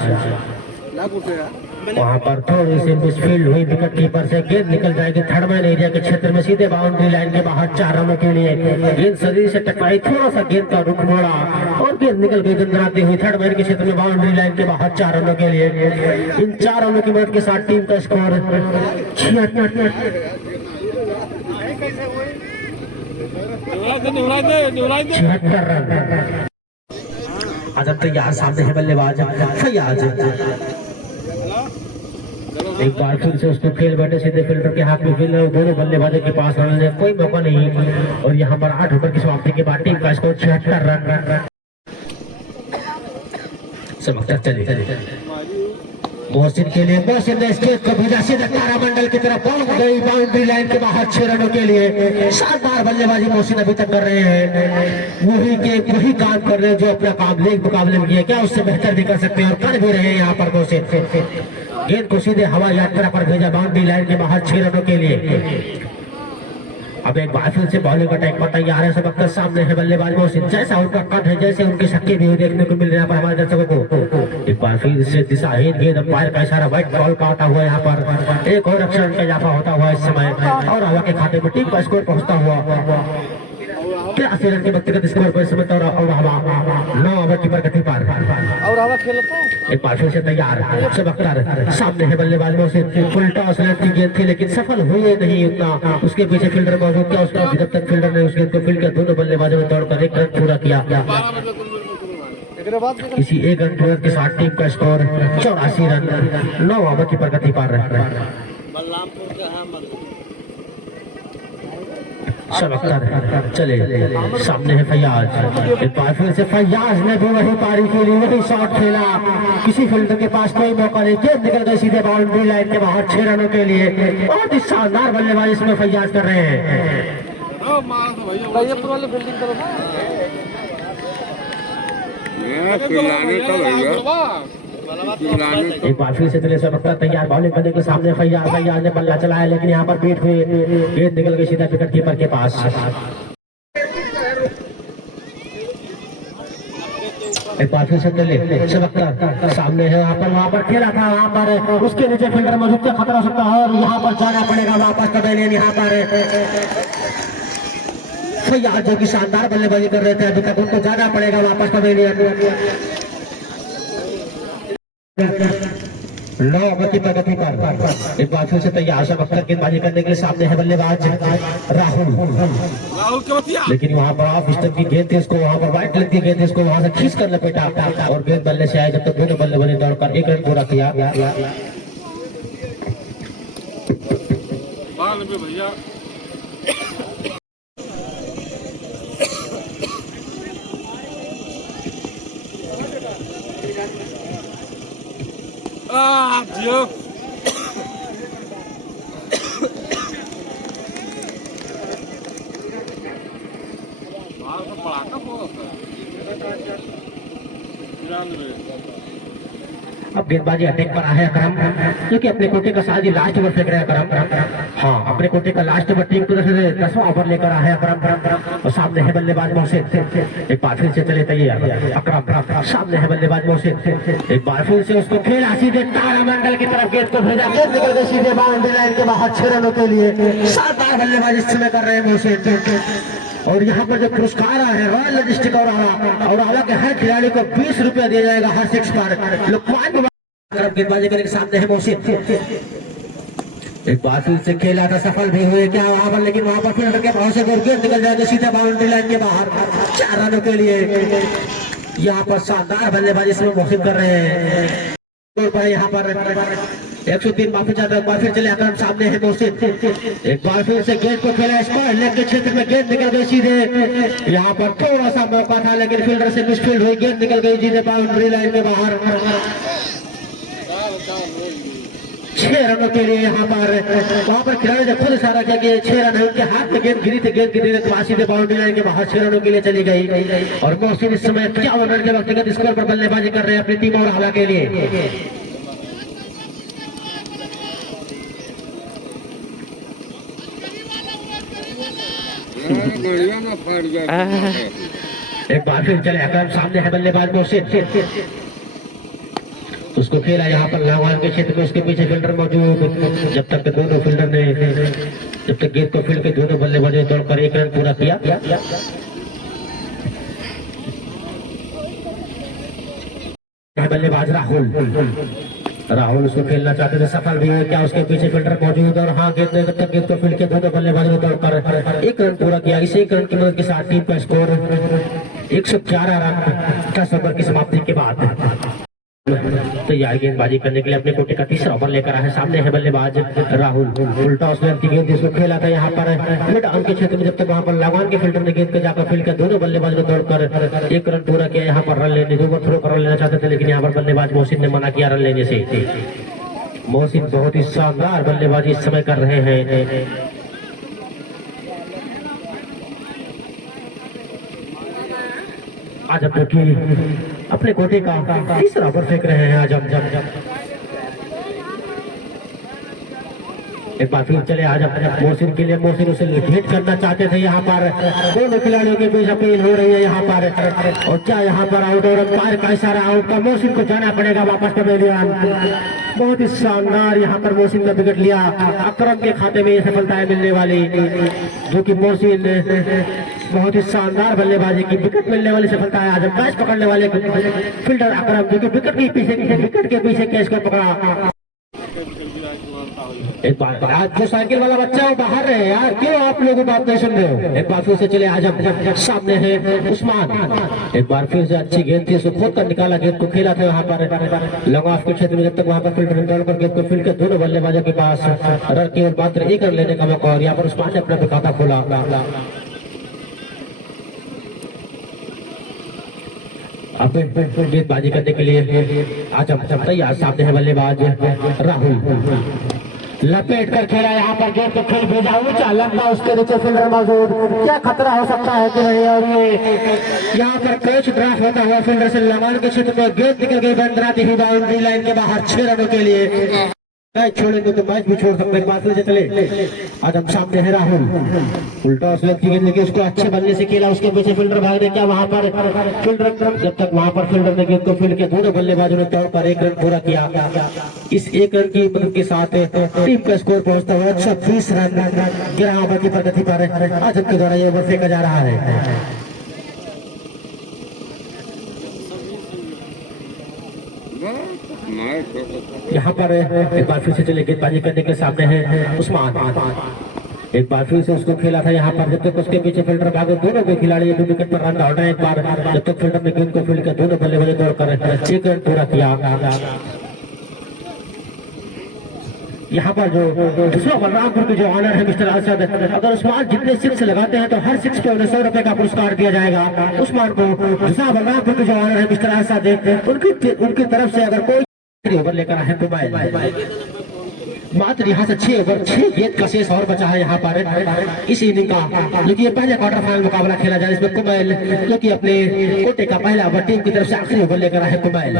वहां पर थोड़ी सी मिसफील्ड हुई, विकेट कीपर से गेंद निकल जाएगी थर्ड मैन एरिया के क्षेत्र में, सीधे बाउंड्री लाइन के बाहर, 4 रनों के लिए। गेंद शरीर से टकराई, थोड़ा सा गेंद का रुख मोड़ा और गेंद निकल गई दंडराती हुई थर्ड मैन के क्षेत्र में, बाउंड्री लाइन के बाहर, 4 रनों के लिए। इन 4 रनों की मदद के साथ टीम का स्कोर 76 रन। आज अब तैयार, सामने है बल्लेबाज फैयाज। एक बार फिर से उसको खेल बैठे सीधे फील्डर के हाथ में फील्ड, दोनों बल्लेबाजों के पास रन लेने कोई मौका नहीं। और यहाँ पर 8 ओवर की समाप्ति के बाद टीम का स्कोर 76 रन। मोहसिन के लिए, मोहसिन ने स्टेज को भेजा सीधा तारामंडल की तरफ, पहुंच गई बाउंड्री लाइन के बाहर, 6 रनों के लिए। शानदार बल्लेबाजी मोहसिन अभी तक कर रहे हैं, वही काम कर रहे हैं जो अपना काम लीग मुकाबले में किया, क्या उससे बेहतर भी कर सकते हैं और कर भी रहे हैं। यहाँ पर मोहसिन गेंद को सीधे हवा यात्रा पर भेजा बाउंड्री लाइन के बाहर, 6 रनों के लिए। अब एक बार फिर से बॉलिंग अटैक पर तैयार है सब अक्सर सामने है बल्लेबाज मोहसिन, जैसा उनका कद है जैसे उनकी शक्ति भी देखने को मिल रहा है पर हमारे दर्शकों को। एक बार फिर से दिशाहीन गेंद अंपायर का इशारा व्हाइट बॉल का आता हुआ यहाँ पर एक और अक्षर का इजाफा होता हुआ इस समय और हवा के खाते में टीम का स्कोर पहुंचता हुआ 83 रन के व्यक्तिगत स्कोर पर इस समय और हवा 9 ओवर की प्रगति पर और हवा खेलता है। एक बार फिर से तैयार सब अख्तर सामने है बल्लेबाज मोहसिन, फुल टॉस लेफ्ट की गेंद थी लेकिन सफल हुए नहीं उतना, उसके पीछे फील्डर मौजूद था, उसका जब तक फील्डर ने उस गेंद को फील्ड कर दोनों बल्लेबाजों ने दौड़कर एक रन पूरा किया। इसी एक रन पूरा के साथ टीम का स्कोर 84 रन 9 ओवर की प्रगति पर सब अख्तर चले सामने है फैयाज। एक बार फिर से फैयाज ने भी वही पारी खेली, वही शॉट खेला, किसी फील्डर के पास कोई मौका नहीं, गेंद निकल गई सीधे बाउंड्री लाइन के बाहर 6 रनों के लिए। बहुत ही शानदार बल्लेबाजी इसमें फैयाज कर रहे हैं। एक बार फिर से चले सब अख्तर तैयार बॉलिंग करने के सामने फैयाज ने बल्ला चलाया लेकिन यहाँ पर बीट हुए, गेंद निकल गई सीधा विकेट कीपर के पास। एक बार फिर से चले सब अख्तर सामने है वहाँ पर खेला था, वहाँ पर उसके नीचे फील्डर मौजूद थे, खतरा सकता है और यहाँ पर जाना पड़ेगा वापस पवेलियन। यहाँ पर फैयाज जो की शानदार बल्लेबाजी कर रहे थे अभी तक, उनको जाना पड़ेगा वापस पवेलियन। 9 ओवर की प्रगति पर एक बार फिर से तैयार सब अख्तर गेंदबाजी करने के लिए सामने है बल्लेबाज राहुल, लेकिन वहां पर ऑफ स्टंप की गेंद थी, उसको वहां पर व्हाइट लेग की गेंद थी, उसको वहां से खींच कर लपेटा और गेंद बल्ले से आए जब तक दोनों बल्लेबाजी दौड़कर एक रन पूरा किया। भैया अब गेंदबाजी अटैक पर आया अकरम, क्योंकि अपने कोटे का शायद लास्ट ओवर फेंक रहे हैं अकरम। हाँ, अपने कोटे का लास्ट ओवर टीम की तरफ से 10वां ओवर लेकर आया अकरम और सामने है बल्लेबाज मोहसिन। एक बार फिर से चले तैयार अकरम, सामने है बल्लेबाज मोहसिन, एक बार फिर से उसको खेला सीधे तारामंडल की तरफ, गेंद को भेजा, गेंद निकल गई सीधे बाउंड्री लाइन के बाहर 6 रनों के लिए। शानदार बल्लेबाजी इस समय कर रहे हैं मोहसिन और यहाँ पर जो पुरस्कार है रॉयल लॉजिस्टिक और आला के हर खिलाड़ी को 20 रुपया दिया जाएगा हर 6 पर। लोकमान गेंदबाजी करने के सामने है मोहसिन, एक बार फिर से खेला था, सफल भी हुए क्या वहां पर, लेकिन वहां पर फील्डर के भाव से गेंद निकल जाएगी सीधा बाउंड्री लाइन के बाहर 4 रनों के लिए। यहाँ पर शानदार बल्लेबाजी इसमें मोहसिन कर रहे हैं। यहाँ पर 103 माफी चाहता है। एक बार फिर चले अकरम, सामने है मोहसिन, एक बार फिर से गेंद को खेला स्क्वायर लेग के क्षेत्र में, गेंद निकल गई सीधे, यहाँ पर थोड़ा सा मौका था लेकिन फील्डर से मिसफील्ड हुई, गेंद निकल गई सीधे बाउंड्री लाइन के बाहर 6 रनों के लिए। यहाँ पर वहाँ पर खिलाड़ी ने खुद इशारा किया कि 6 रन है, उनके हाथ में गेंद गिरी थी, गेंद गिरी तो सीधे बाउंड्री लाइन के बाहर 6 रनों के लिए चली गई और मोहसिन इस समय 51 रन के व्यक्तिगत स्कोर पर बल्लेबाजी कर रहे हैं अपनी टीम और हाला के लिए। एक बार फिर चले अकरम, सामने है बल्लेबाज मोहसिन, उसको खेला यहाँ पर लाहौर के क्षेत्र में, उसके पीछे फील्डर मौजूद, जब तक दोनों फील्डर ने जब तक गेंद को फील्ड के दोनों बल्लेबाजों ने दौड़कर 1 रन पूरा किया। बल्लेबाज राहुल उसको खेलना चाहते थे, सफल भी हुए क्या, उसके पीछे फील्डर मौजूद और हाँ गेंद जब तक गेंद को फील्ड के दोनों बल्लेबाजों ने दौड़कर 1 रन पूरा किया। इस 1 रन की मदद के साथ टीम का स्कोर 111 रन 10 ओवर की समाप्ति के बाद तैयार गेंदबाजी करने के लिए अपने कोटे का तीसरा ओवर लेकर आए। सामने है बल्लेबाज राहुल, उल्टा उस की गेंद जिसको खेला था यहाँ पर मिड ऑन के क्षेत्र में, जब तक वहां पर लगान के फील्डर ने गेंद को जाकर फील्ड कर दोनों बल्लेबाज ने दौड़कर 1 रन पूरा किया। यहाँ पर रन लेने 2 ओवर थ्रो कर लेना चाहते थे लेकिन यहाँ पर बल्लेबाज मोहसिन ने मना किया रन लेने से। मोहसिन बहुत ही शानदार बल्लेबाजी इस समय कर रहे हैं। आज अपने कोटे का तीसरा ओवर फेंक रहे हैं आज हम। एक बार फिर चले आज मोहसिन के लिए, मोहसिन उसे हिट करना चाहते थे। यहाँ पर दोनों खिलाड़ियों के बीच अपील हो रही है यहाँ पर, और क्या यहाँ पर आउट और अंपायर का इशारा आउट का, मोहसिन को जाना पड़ेगा वापस पवेलियन। बहुत ही शानदार यहाँ पर मोहसिन का विकेट लिया, अकरम के खाते में ये सफलताएं मिलने वाली, जो कि मोहसिन बहुत ही शानदार बल्लेबाजी की, विकेट मिलने वाली सफलता है। आज मैच पकड़ने वाले फील्डर अकरम, जो कि विकेट के पीछे कैच को पकड़ा। एक बार आज जो साइकिल वाला बच्चा है वो बाहर है यार, क्यों आप लोग बात नहीं सुन रहे हो? एक बार फिर से चले आज हम सामने है उस्मान, एक बार फिर से अच्छी गेंद थी, उसको खोद कर निकाला, गेंद को खेला था वहाँ पर लॉन्ग ऑफ के क्षेत्र में, जब तक वहाँ पर फील्डर डालकर गेंद को फील्ड के दोनों बल्लेबाजों के पास रन केवल मात्र एक रन लेने का मौका, और यहाँ पर उस्मान ने अपना खाता खोला। अब गेंदबाजी करने के लिए आज हम तैयार, सामने है बल्लेबाज राहुल, लपेट कर खेला यहाँ पर, गेंद को खेल भेजा ऊंचा, लंबा उसके नीचे फील्डर मौजूद, क्या खतरा हो सकता है कि नहीं? और ये यहाँ पर कैच ड्राफ्ट होता हुआ फील्डर से लगान के क्षेत्र में गेंद निकल गई, बंदराती हुई बाउंड्री लाइन के बाहर 6 रनों के लिए। मैच छोड़ेंगे तो मैच भी छोड़ सकते हैं। चले आज हम सामने है राहुल, उल्टा उस की गेंद लेके उसको अच्छे बल्ले से खेला, उसके पीछे फील्डर भाग रहे, क्या वहां पर फील्डर, जब तक वहां पर फील्डर ने गेंद को फील्ड के दोनों बल्लेबाजों ने तौर पर 1 रन पूरा किया। इस 1 रन की मदद के साथ टीम का स्कोर पहुंचता हुआ 120 रन 11 ओवर की प्रगति पर आज के द्वारा ये ओवर फेंका जा रहा है। यहाँ पर एक बार फिर से चले गेंदबाजी करने के सामने है उस्मान, एक बार फिर से उसको खेला था यहाँ पर, जब तक उसके पीछे फील्डर भागे, दोनों के खिलाड़ी एक विकेट पर रन आउट है। एक बार जब तक फील्डर ने गेंद को फील्ड के दोनों बल्लेबाज दौड़ कर 1 रन पूरा किया। यहाँ पर जो दूसरा बलरामपुर के जो ऑनर है मिस्टर असद, अगर उस्मान जितने 6 लगाते हैं तो हर 6 पे उन्हें 100 रुपए का पुरस्कार दिया जाएगा। उस्मान को दूसरा बलरामपुर के जो ऑनर है मिस्टर असद, उनकी तरफ से अगर कोई ओवर लेकर आए कुमैल, मात्र यहाँ से 6 ओवर 6 गेंद का शेष और बचा है यहाँ पर इस इनिंग का, जो कि ये पहले क्वार्टर फाइनल मुकाबला खेला जाए, इसमें कुमैल जो कि अपने कोटे का पहला ओवर टीम की तरफ से आखिरी ओवर लेकर आए कुमैल।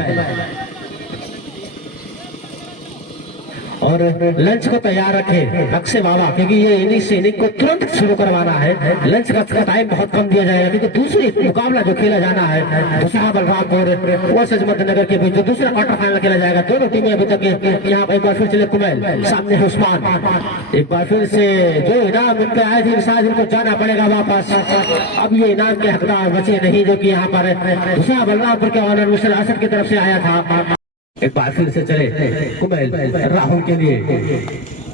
और लंच को तैयार रखे अक्षय बाबा, क्योंकि ये इनिंग को तुरंत शुरू करवाना है। लंच का टाइम बहुत कम दिया जाएगा, क्योंकि दूसरी मुकाबला जो खेला जाना है दूसरा बलरामपुर वर्सेस मध्यनगर के बीच, जो दूसरा क्वार्टर फाइनल खेला जाएगा, दोनों टीमें अभी तक यहाँ एक बार फिर चले कुमैल, सामने है उस्मान, एक बार फिर से जो इनाम उनके आए थे शायद उनको जाना पड़ेगा वापस। अब ये इनाम के हकदार बचे नहीं, जो कि यहाँ पर दूसरा बलरामपुर के ऑनर मिस्टर असद की तरफ से आया था। एक बार फिर से चले कुमैल राहुल के लिए,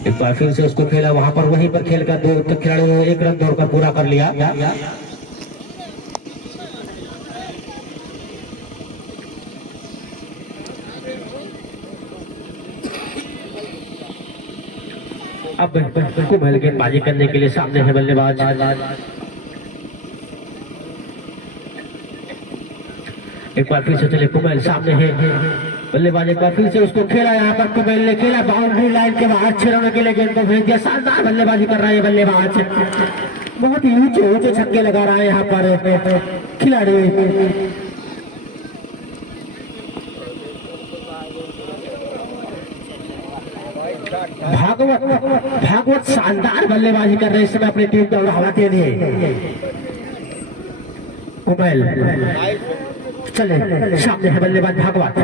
एक बार फिर से उसको खेला, वहां पर वहीं पर खेलकर 2 खिलाड़ियों ने 1 रन दौड़कर पूरा कर लिया। अब कुमैल गेंदबाजी करने के लिए सामने है बल्लेबाज, एक बार फिर से चले कुमैल, सामने है बल्लेबाज, एक बार फिर से उसको खेला, यहाँ पर कुमैल ने खेला, बाउंड्री लाइन के बाहर 6 रनों के लिए गेंद को भेज दिया। शानदार बल्लेबाजी कर रहा है बल्लेबाज, बहुत ही ऊंचे छक्के लगा रहा है यहाँ पर खिलाड़ी। भागवत शानदार बल्लेबाजी कर रहे हैं इस समय अपनी टीम को बढ़ावा के लिए। कुमैल चले, सामने है बल्लेबाज भागवत,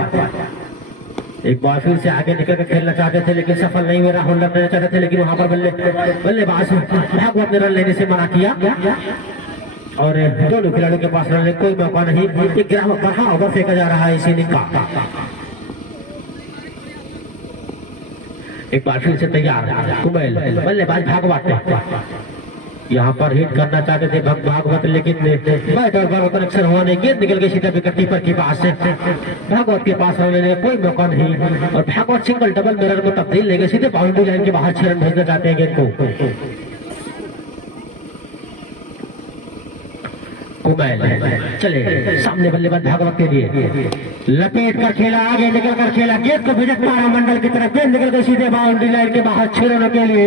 एक बार फिर से आगे निकल कर खेलना चाहते थे लेकिन सफल नहीं हुए। राहुल रन लेना चाहते थे लेकिन वहां पर बल्लेबाज भागवत ने रन लेने से मना किया, और दोनों खिलाड़ियों के पास रन लेने कोई मौका नहीं। 11वां ओवर फेंका जा रहा है इस इनिंग का। एक बार फिर से तैयार कुमैल, बल्लेबाज भागवत यहाँ पर हिट करना चाहते थे भागवत, लेकिन बैट और बॉल कनेक्शन होने गेंद निकल गई सीधे विकेट कीपर के पास से। भागवत के पास रहने का कोई मौका नहीं, और भागवत सिंगल डबल मिरर को तब्दील लेके सीधे बाउंड्री लाइन के बाहर 6 रन भेजना चाहते हैं गेंद को। कुमैल चले, सामने बल्लेबाज भागवत के लिए लपेट कर खेला, आगे निकल कर खेला, गेंद को भेजा तारामंडल की तरफ, गेंद निकल गई सीधे बाउंड्री लाइन के बाहर 6 रनों के लिए,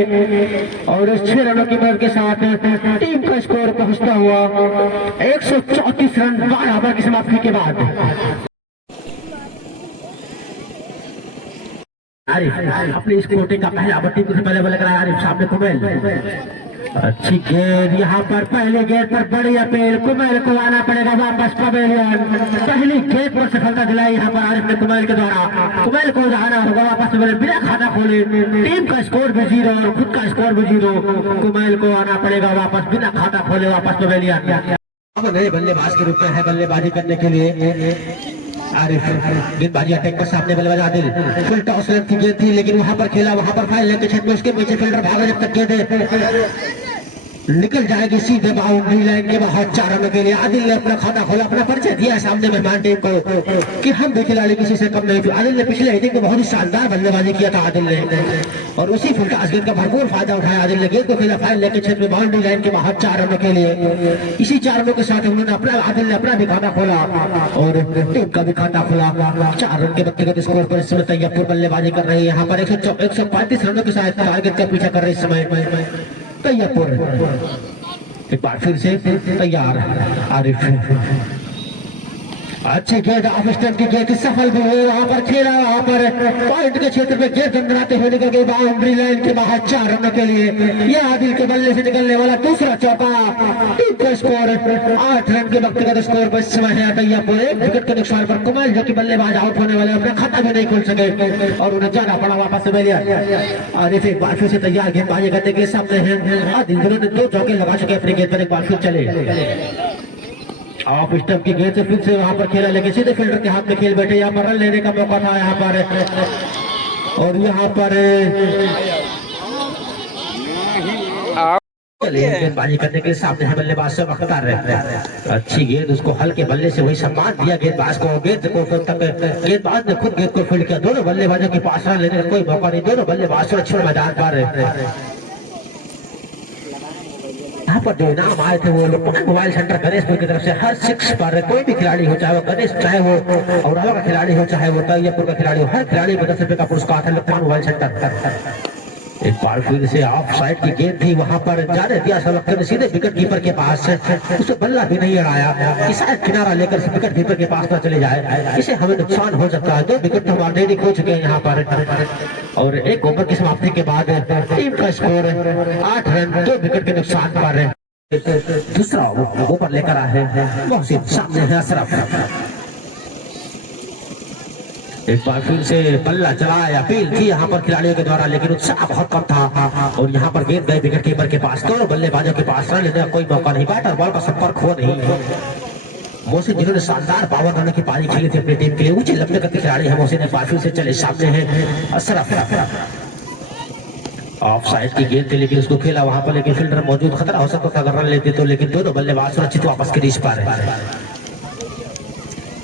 और इस 6 रनों की मदद के साथ टीम का स्कोर पहुंचता हुआ 134 रन 12 ओवर की समाप्ति के बाद। आरिफ अपनी इस कोटे का पहला बट्टी से पहले बल कराया आरिफ सामने कुमैल अच्छी गेंद यहाँ पर पहले गेंद पर बड़ी अपील कुमैल को आना पड़ेगा वापस पवेलियन पहली गेंद पर सफलता दिलाई यहाँ पर आरिफ ने कुमैल के द्वारा कुमैल को आना होगा वापस पवेलियन बिना खाता खोले टीम का स्कोर भी 0 और खुद का स्कोर भी 0 कुमैल को आना पड़ेगा वापस बिना खाता खोले वापस पवेलियन अब नए बल्लेबाज के रूप में है बल्लेबाजी करने के लिए आरिफ गेंदबाजी अटैक पर सामने बल्लेबाज आदिल फुल टॉस लेंथ की गेंद थी लेकिन वहां पर खेला वहां पर फाइल लेके छत में उसके पीछे फील्डर भागा जब तक गेंद निकल जाएगी सीधे बाउंड्री लाइन के बाहर 4 रनों के लिए आदिल ने अपना खाता खोला अपना परिचय दिया सामने मेहमान टीम को कि हम भी खिलाड़ी किसी से कम नहीं थे। आदिल ने पिछले इनिंग में बहुत ही शानदार बल्लेबाजी किया था आदिल ने और उसी फुल टॉस गेंद का भरपूर फायदा उठाया आदिल ने गेंद को खेला फाइल लेके छत में बाउंड्री लाइन के बाहर 4 रनों के लिए इसी 4 रनों के साथ उन्होंने अपना आदिल ने अपना भी खाता खोला और टीम का भी खाता खोला 4 रन के व्यक्तिगत स्कोर पर इस समय तैयबपुर बल्लेबाजी कर रही है यहाँ पर 135 रनों के साथ टारगेट का पीछा कर रही इस समय तैयबपुर एक बार फिर से तैयार आरिफ अच्छी गेंद ऑफ स्टंप की गेंद सफल भी हुई वहां पर खेला वहां पर पॉइंट के क्षेत्र में गेंद दंडराते हुए निकल गई बाउंड्री लाइन के बाहर 4 रनों के लिए यह आदिल के बल्ले से निकलने वाला दूसरा चौका टीम का स्कोर 8 रन के व्यक्तिगत स्कोर पर इस समय है तैयबपुर एक विकेट के नुकसान पर कुमैल जो कि बल्लेबाज आउट होने वाले अपना खाता भी नहीं खोल सके और उन्हें जाना पड़ा वापस से आरिफ एक बार फिर से तैयार गेंदबाजी करने के सामने है आदिल जिन्होंने 2 चौके लगा चुके अपनी गेंद पर एक बार फिर चले ऑफ स्टंप की गेंद से फिर से वहां पर खेला लेकिन सीधे फील्डर के हाथ में खेल बैठे यहाँ पर रन लेने का मौका था यहाँ पर और यहाँ पर गेंदबाजी करने के लिए सामने है बल्लेबाज से अख्तर अच्छी गेंद उसको हल्के बल्ले से वही सम्मान दिया गेंदबाज को गेंद को तक गेंदबाज ने खुद गेंद को फील्ड किया दोनों बल्लेबाजों के पास रन लेने का कोई मौका नहीं दोनों बल्लेबाज सुरक्षित मैदान पर यहाँ पर जो इनाम आए थे वो मोबाइल सेंटर गणेशपुर की तरफ से हर 6 पर कोई भी खिलाड़ी हो चाहे वो गणेश चाहे वो और का खिलाड़ी हो चाहे वो तैयबपुर का खिलाड़ी हो हर खिलाड़ी को 10 रुपए का पुरस्कार था लोकमान मोबाइल सेंटर एक बार फिर से ऑफ साइड की गेंद थी वहां पर जाने दिया सलक्कर ने सीधे विकेट कीपर के पास उसे बल्ला भी नहीं अड़ाया कि शायद किनारा लेकर विकेट कीपर के पास न चले जाए इसे हमें नुकसान हो सकता है 2 विकेट तो हम ऑलरेडी खो चुके हैं यहाँ पर और एक ओवर की समाप्ति के बाद टीम का स्कोर 8 रन 2 विकेट के नुकसान पर दूसरा ओवर लेकर आए हैं मोहसिन सामने है अशरफ एक बार फिर से बल्ला चलाया अपील थी यहाँ पर खिलाड़ियों के द्वारा लेकिन उत्साह बहुत कम था और यहाँ पर गेंद गए विकेट कीपर के पास दोनों बल्लेबाजों के पास रन लेने का कोई मौका नहीं बैटर बॉल का संपर्क हो नहीं मोहसिन जिन्होंने शानदार पावर रन की पारी खेली थी अपनी टीम के लिए ऊंचे लंबे करके खिलाड़ी है मोहसिन एक बार फिर से चले सामने है अशरफ ऑफ साइड की गेंद थी लेकिन उसको खेला वहां पर लेकिन फील्डर मौजूद खतरा हो सकता था अगर रन लेते तो लेकिन दोनों बल्लेबाज सुरक्षित वापस क्रीज पर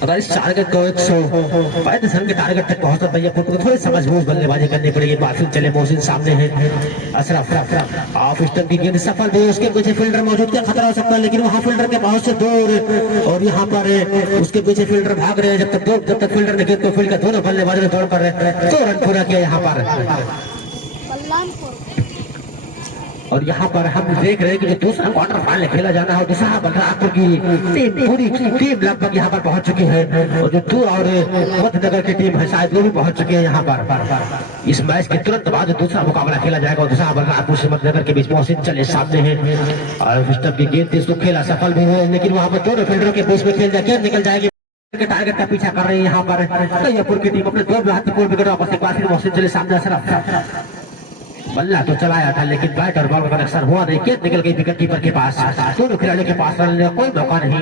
अगर इस टारगेट को 135 रन के टारगेट तक पहुंचना तैयबपुर को थोड़ी समझ बूझ बल्लेबाजी करनी पड़ेगी बात फिर चले मोहसिन सामने है अशरफ ऑफ स्टंप की गेंद सफल भी उसके पीछे फील्डर मौजूद क्या खतरा हो सकता है लेकिन वहां फील्डर के बहुत से दूर और यहाँ पर उसके पीछे फील्डर भाग रहे हैं जब तक फील्डर ने गेंद को फील्ड का दोनों बल्लेबाजों ने दौड़ कर रहे 2 रन पूरा किया यहाँ पर और यहाँ पर हम देख रहे हैं कि जो दूसरा क्वार्टर फाइनल खेला जाना है दूसरा बलरामपुर की टीम पूरी टीम लगभग यहाँ पर पहुंच चुकी है और जो दूर और मध्यनगर की टीम है शायद वो भी पहुंच चुकी है यहाँ पर इस मैच के तुरंत बाद दूसरा मुकाबला खेला जाएगा और दूसरा बलरामपुर से मध्यनगर के बीच मोहसिन चले सामने है और स्टंप की गेंद थी उसको खेला सफल भी हुए लेकिन वहाँ पर दोनों फील्डरों के बीच में खेल जाए निकल जाएगी टारगेट का पीछा कर रही है यहाँ पर तैयबपुर की टीम अपने 2 महत्वपूर्ण विकेट वापस एक बार फिर मोहसिन चले सामने अशरफ बल्ला तो चलाया था लेकिन बैट और बॉल का कनेक्शन हुआ नहीं गेंद निकल गई विकेट कीपर के पास दोनों खिलाड़ियों के पास रन लेने का कोई मौका नहीं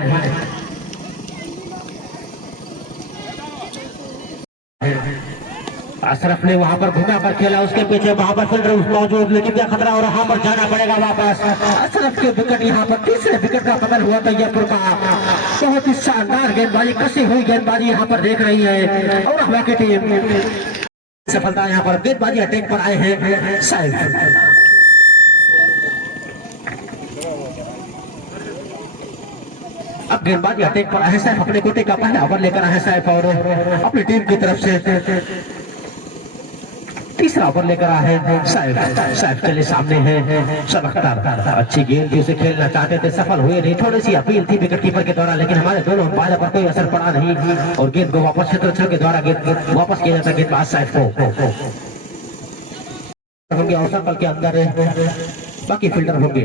अशरफ ने वहां पर घुमा कर खेला उसके पीछे वहां पर फील्डर मौजूद लेकिन क्या खतरा और वहां पर जाना पड़ेगा वापस अशरफ के विकेट यहाँ पर तीसरे विकेट का पकड़ हुआ तैयबपुर का बहुत ही शानदार गेंदबाजी कसी हुई गेंदबाजी यहाँ पर देख रही है और हवा की टीम सफलता यहाँ पर गेंदबाजी अटैक पर आए हैं साइड अब गेंदबाजी अटैक पर आए साहब अपने कोटे का पहला ओवर लेकर आए साहब और अपनी टीम की तरफ से तीसरा ओवर लेकर आए साहब चले सामने है अख्तर अच्छी गेंद थी उसे खेलना चाहते थे सफल हुए नहीं थोड़ी सी अपील थी विकेट कीपर के द्वारा लेकिन हमारे दोनों अंपायर पर कोई असर पड़ा नहीं और गेंद को वापस क्षेत्र के द्वारा गेंद वापस किया जाता है गेंदबाज साहब को होंगे और सर्कल के अंदर बाकी फील्डर होंगे।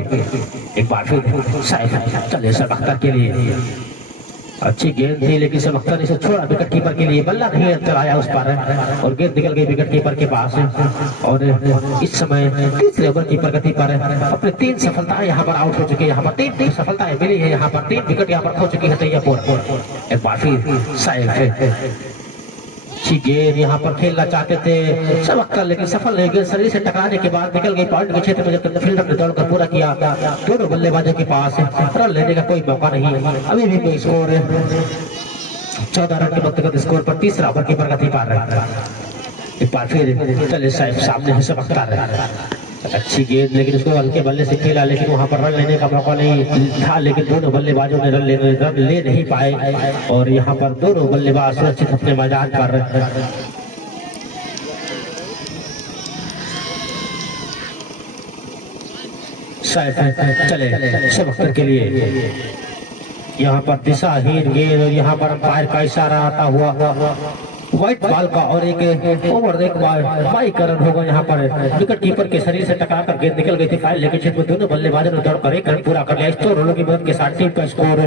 एक बार फिर साइड चले सब अख्तर के लिए, अच्छी गेंद थी लेकिन सब अख्तर ने इसे छोड़ा विकेट कीपर के लिए, बल्ला नहीं चलाया उस पर और गेंद निकल गई विकेट कीपर के पास। और इस समय तीसरे ओवर की प्रगति पर अपने 3 सफलताएं यहाँ पर आउट हो चुकी है, यहाँ पर 3 सफलताएं मिली है, यहाँ पर 3 विकेट यहाँ पर खो चुकी है तैयबपुर। एक बार फिर साइड अच्छी गेंद यहाँ पर खेलना चाहते थे सब अख्तर लेकिन सफल नहीं गए, शरीर से टकराने के बाद निकल गई पॉइंट के क्षेत्र में। जब तक फील्डर ने दौड़कर पूरा किया, दोनों बल्लेबाजों के पास रन लेने का कोई मौका नहीं, अभी भी कोई स्कोर 14 रन के व्यक्तिगत स्कोर पर तीसरा ओवर की प्रगति पा रहा है। एक बार फिर चले साहब सामने है सब अख्तर, अच्छी गेंद लेकिन उसको हल्के बल्ले से खेला लेकिन वहां पर रन लेने का मौका नहीं था, लेकिन दोनों बल्लेबाजों ने रन ले नहीं पाए और यहाँ पर दोनों बल्लेबाज सुरक्षित अपने मैदान पर चले सब अख्तर के लिए। यहाँ पर दिशाहीन गेंद और यहाँ पर अंपायर का इशारा आता हुआ व्हाइट बॉल का और एक ओवर एक बाई का रन होगा। यहाँ पर विकेट कीपर के शरीर से टकराकर गेंद निकल गई थी फाइल लेकिन क्षेत्र में दोनों बल्लेबाजों ने दौड़कर 1 रन पूरा कर लिया। 100 रनों की मदद के साथ टीम का स्कोर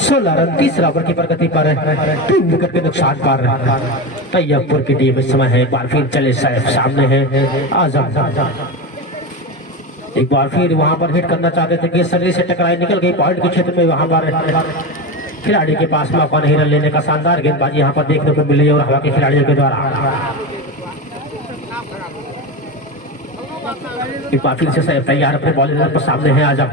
16 रन तीसरा ओवर की प्रगति पर 3 विकेट के नुकसान पर तैयबपुर की टीम इस समय है। एक बार फिर चले सामने है आजम, एक बार फिर वहां पर हिट करना चाहते थे कि शरीर से टकराई निकल गई पॉइंट के क्षेत्र में, वहां पर खिलाड़ी के पास मौका नहीं रन लेने का, शानदार गेंदबाजी यहाँ पर देखने को मिली है और हवा के खिलाड़ियों के द्वारा। एक बार फिर से तैयार अपने बॉलिंग पर सामने है आजम,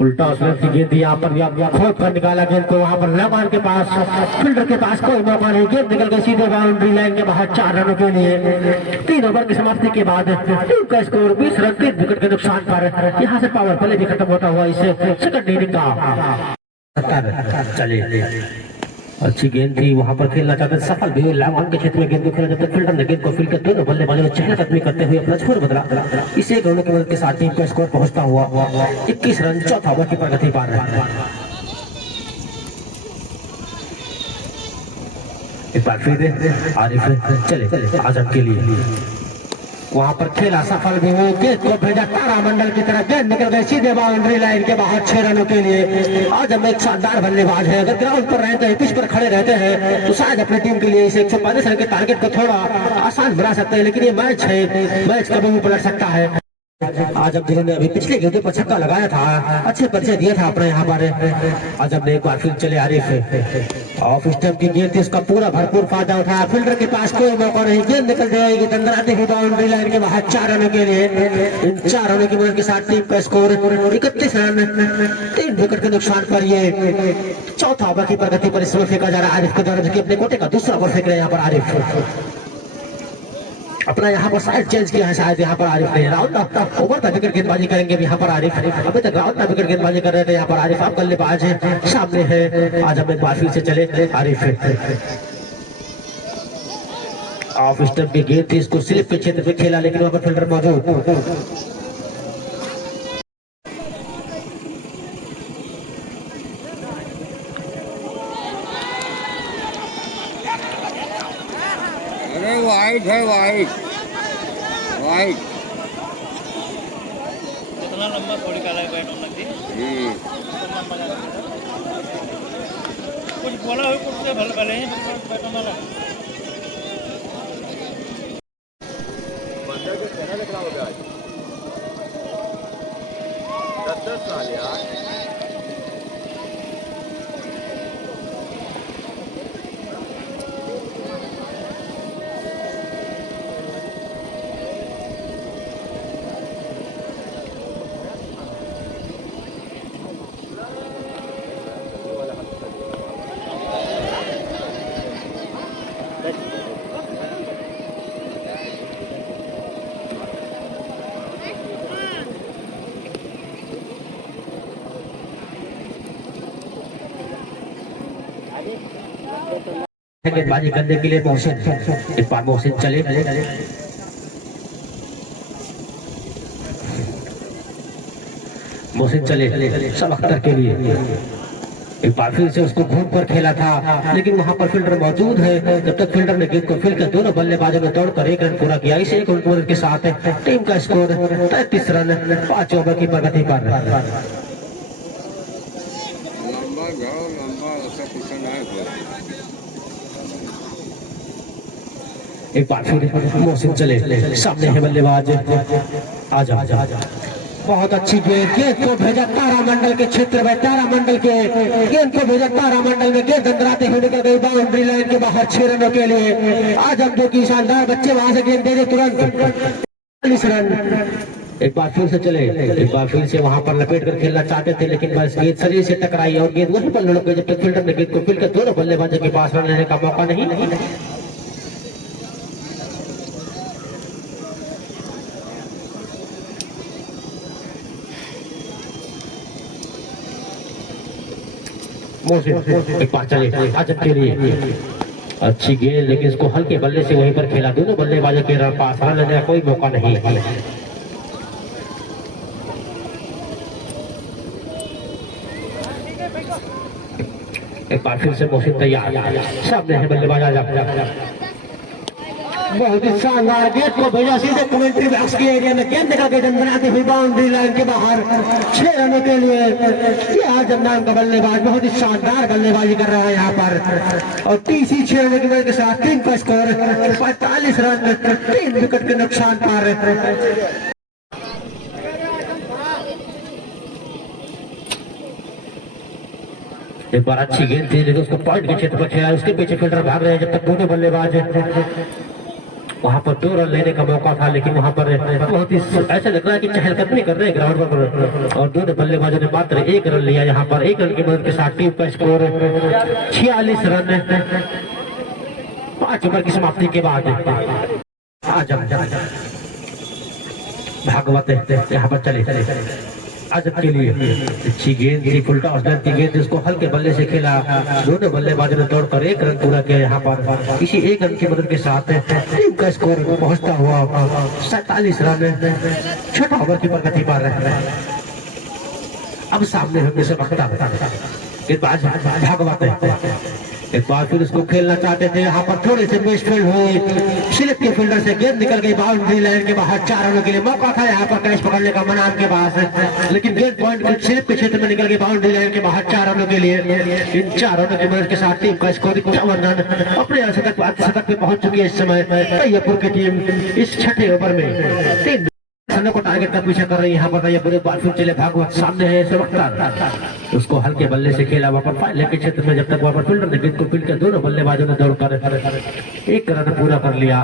उल्टा उसमें की गेंद यहाँ पर खोद कर निकाला गेंद को, वहां पर रहमान के पास फील्डर के पास कोई मौका नहीं, गेंद निकल गई सीधे बाउंड्री लाइन के बाहर 4 रनों के लिए। 3 ओवर की समाप्ति के बाद टीम का स्कोर 20 रन 3 विकेट के नुकसान पर यहाँ से पावर प्ले भी खत्म होता हुआ इस सेकंड इनिंग का चले। अच्छी गेंद थी वहां पर खेलना चाहते सफल भी लामान के क्षेत्र में गेंद को खेला, जब तक फील्डर ने गेंद को फील्ड कर दोनों बल्लेबाजों ने चहलकदमी करते हुए अपना स्कोर बदला। इस 1 रन की मदद के साथ टीम का स्कोर पहुंचता हुआ 21 रन चौथा ओवर की प्रगति पा रहा है। एक बार फिर आरिफ चले आजम के लिए, वहां पर खेला सफल भी हो, गेंद को भेजा तारामंडल की तरफ, गेंद निकल गई सीधे बाउंड्री लाइन के बाहर 6 रनों के लिए। आजम एक शानदार बल्लेबाज है, अगर ग्राउंड पर रहते हैं पिच पर खड़े रहते हैं तो शायद अपनी टीम के लिए इस 135 रन के टारगेट को थोड़ा आसान बना सकते हैं, लेकिन ये मैच है, मैच कभी भी पलट सकता है। आजम जिन्होंने अभी पिछले गेंदों पर छक्का लगाया था, अच्छे परिचय दिया था अपने यहाँ पर। आजम ने एक बार फिर चले आरिफ ऑफ स्टंप की गेंद थी, उसका पूरा भरपूर फायदा उठाया, फील्डर के पास कोई मौका नहीं, गेंद निकल जाएगी दंडराती हुई बाउंड्री लाइन के बाहर 4 रनों के लिए। इन 4 रनों की मदद के साथ टीम का स्कोर 31 रन 3 विकेट के नुकसान पर ये चौथा ओवर की प्रगति पर इस ओवर फेंका जा रहा है आरिफ के द्वारा, जो कि अपने कोटे का दूसरा ओवर फेंक रहे हैं यहाँ पर आरिफ। अपना यहाँ पर साइड चेंज किया है, शायद यहाँ पर आरिफ ने राउंड ओवर पर विकेट गेंदबाजी करेंगे यहाँ पर आरिफ। अभी तक राउंड पर विकेट गेंदबाजी कर रहे थे यहाँ पर आरिफ, आप बल्लेबाज है सामने है आजम, एक बार फिर से चले आरिफ। ऑफ स्टंप की गेंद थी, इसको स्लिप के क्षेत्र में खेला लेकिन वहां पर फील्डर मौजूद। वाइट है, वाइट वाइट कितना लंबा थोड़ी काला है बैट लगती है कुछ बोला हो कुछ से भले भले हैं बैट वाला बंदा को चेहरा लग रहा होगा 10 साल यार। गेंदबाजी करने के लिए मोहसिन, एक बार मोहसिन चले मोहसिन चले सब अख्तर के लिए। एक बार फिर से उसको घूम कर खेला था, लेकिन वहां पर फील्डर मौजूद है। जब तक फील्डर ने गेंद को फील्ड कर दोनों बल्लेबाजों ने दौड़कर 1 रन पूरा किया। इस 1 रन के साथ टीम का स्कोर 33 रन 5 ओवर की प्रगति पर। लंबा जाओ, लंबा ऐसा कुछ नहीं है। एक बार फिर मोहसिन चले, सामने है बल्लेबाज, आजा बहुत अच्छी गेंद को भेजा तारामंडल के क्षेत्र में, तारामंडल के गेंद को भेजा तारामंडल में, गेंद अंदराते हुए निकल गई बाउंड्री लाइन के बाहर 6 रनों के लिए। आज हम जो की शानदार बच्चे वहां से गेंद दे दे तुरंत 40 रन। एक बार फिर से चले, एक बार फिर से वहां पर लपेट कर खेलना चाहते थे, लेकिन बस गेंद शरीर से टकराई और गेंद वहीं पर लुढ़क गई। जब तक फील्डर ने गेंद को फील्ड कर दोनों बल्लेबाजों के पास रन लेने का मौका नहीं। एक बार चले आजम के लिए अच्छी गेंद, लेकिन इसको हल्के बल्ले से वहीं पर खेला। दोनों बल्लेबाजों के पास रन लेने का कोई मौका नहीं। एक बार फिर से मोहसिन तैयार, सामने है बल्लेबाज आजम। बहुत ही शानदार गेंद को भेजा सीधे कमेंट्री बॉक्स के एरिया में, गेंद निकल के बनाती हुई बाउंड्री लाइन के बाहर 6 रनों के लिए। ये आजम नाम का बल्लेबाज बहुत ही शानदार बल्लेबाजी कर रहा है यहाँ पर, और तीसरी 6 रनों की वजह के साथ टीम का स्कोर 45 रन 3 विकेट के नुकसान पर। एक बार अच्छी गेंद थी, लेकिन उसको पॉइंट के क्षेत्र पर खेला। उसके पीछे फील्डर भाग रहे हैं, जब तक दोनों बल्लेबाज वहां पर 2 रन लेने का मौका था, लेकिन वहां पर बहुत ही ऐसा लग रहा है कि चहलकदमी कर रहे हैं ग्राउंड पर, और दोनों बल्लेबाजों ने मात्र 1 रन लिया। यहाँ पर 1 रन की मदद के साथ टीम का स्कोर 46 रन 5 ओवर की समाप्ति के बाद। भागवत यहाँ पर चले आजम के लिए अच्छी गेंद थी, फुल टॉस की गेंद, जिसको हल्के बल्ले से खेला। दोनों बल्लेबाजों ने दौड़कर 1 रन पूरा किया। यहाँ पर इसी 1 रन की मदद के साथ टीम का स्कोर पहुंचता हुआ 47 रन 6 ओवर की प्रगति पा रहे हैं। अब सामने होंगे से गेंदबाज भागवत। एक बार फिर उसको खेलना चाहते थे, यहाँ पर थोड़े से मिसफील्ड हुई, स्लिप के फील्डर से गेंद निकल गई बाउंड्री लाइन के बाहर। 4 रनों के लिए मौका था यहाँ पर कैच पकड़ने का मनाम के पास, लेकिन गेंद पॉइंट स्लिप के क्षेत्र में निकल गई बाउंड्री लाइन के बाहर 4 रनों के लिए। इन 4 रनों की मदद के साथ टीम का स्कोर 51 रन अपने शतक पे पहुंच चुकी है। इस समय तैयबपुर की टीम इस 6ठे ओवर में 3 रनों को टारगेट का पीछा कर रही है। यहाँ पर तैयबपुर बार फिर चले भागवत, सामने है सबख्तर, उसको हल्के बल्ले से खेला वहां पर फाइल के क्षेत्र में। जब तक वहां पर फील्डर ने गेंद को फील्ड कर दोनों बल्लेबाजों ने दौड़कर 1 रन पूरा कर लिया।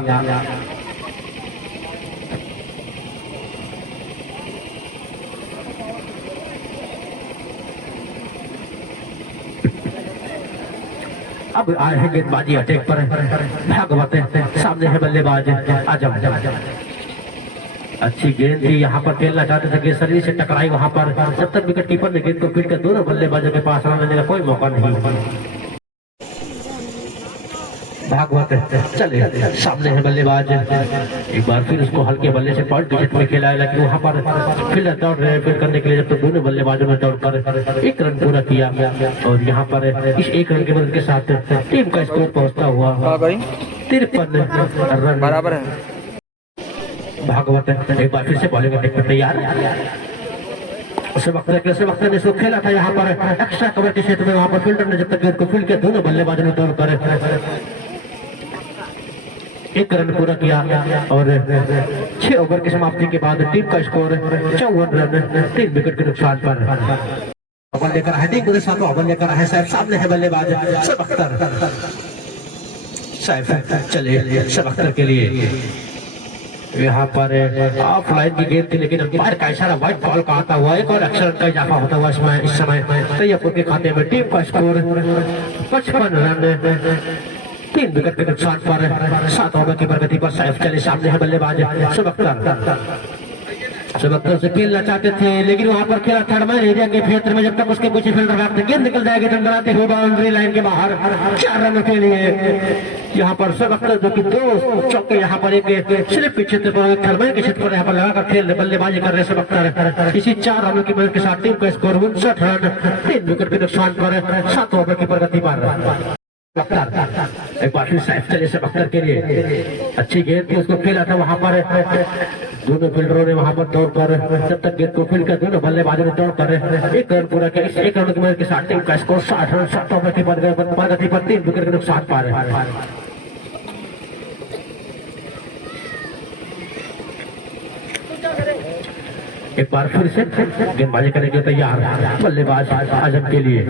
अब आए हैं गेंदबाजी अटैक पर भागवत, सामने है बल्लेबाज आजम। अच्छी गेंद थी, यहाँ पर खेलना चाहते थे, गेंद शरीर से टकराई वहां पर। जब तक विकेट कीपर ने गेंद को फील्ड कर दोनों बल्लेबाजों के पास रन लेने का कोई मौका नहीं। भागवत चले, सामने है बल्लेबाज। एक बार फिर उसको हल्के बल्ले से पॉइंट विकेट में खेला, लेकिन वहां पर फील्डर दौड़ रहे हैं फील्ड करने के लिए। जब तक दोनों बल्लेबाजों ने दौड़कर 1 रन पूरा किया, और यहाँ पर इस 1 रन की मदद के साथ टीम का स्कोर पहुंचता हुआ 53 रन बराबर है। भागवत एक बार फिर से बॉलिंग अटैक पर तैयार। वक्त ने इसको खेला था यहाँ पर एक्स्ट्रा कवर के क्षेत्र में। वहां पर फील्डर ने जब तक गेंद को फील्ड किया, दोनों बल्लेबाजों ने दौड़कर 1 रन पूरा किया, और 6 ओवर की समाप्ति के बाद टीम का स्कोर 54 रन 3 विकेट के नुकसान पर। ओवर लेकर हेडिंग के साथ ओवर लेकर है साहब, सामने है बल्लेबाज सबख्तर। साहब चले सबख्तर के लिए, यहाँ पर ऑफलाइन की गेंद थी, लेकिन अंपायर का इशारा व्हाइट बॉल का आता हुआ 1 और अक्षर का इजाफा होता हुआ इस समय तैयबपुर के खाते में। टीम का स्कोर 55 रन 3 विकेट के नुकसान पर 7 ओवर की प्रगति पर। सैफ चले, सामने है बल्लेबाज सबख्तर से खेलना चाहते थे, लेकिन वहां पर खेला थर्ड मैन एरिया के क्षेत्र में। जब तक उसके पीछे फील्डर भागते, गेंद निकल जाएगी अंदर आते हुए बाउंड्री लाइन के बाहर 4 रनों के लिए। यहाँ पर सब अख्तर जो कि दो चौके यहाँ पर एक स्लिप के क्षेत्र पर खलबे के क्षेत्र पर यहाँ पर लगाकर खेल बल्लेबाजी कर रहे सब अख्तर। इसी 4 रनों की मदद के साथ टीम का स्कोर 59 रन 3 विकेट के नुकसान पर 7 ओवर की प्रगति पर। एक बार फिर साइड चले सब अख्तर के लिए अच्छी गेंद थी, उसको खेला था वहां पर दोनों फील्डरों ने वहां पर दौड़कर जब तक गेंद को फील्ड कर दोनों बल्लेबाजों ने दौड़कर 1 रन पूरा किया। इस 1 रन की मदद के साथ टीम का स्कोर 60 रन 7 ओवर की प्रगति पर 3 विकेट के नुकसान पर। एक बार फिर से गेंदबाजी करने के तैयार बल्लेबाज आजम के लिए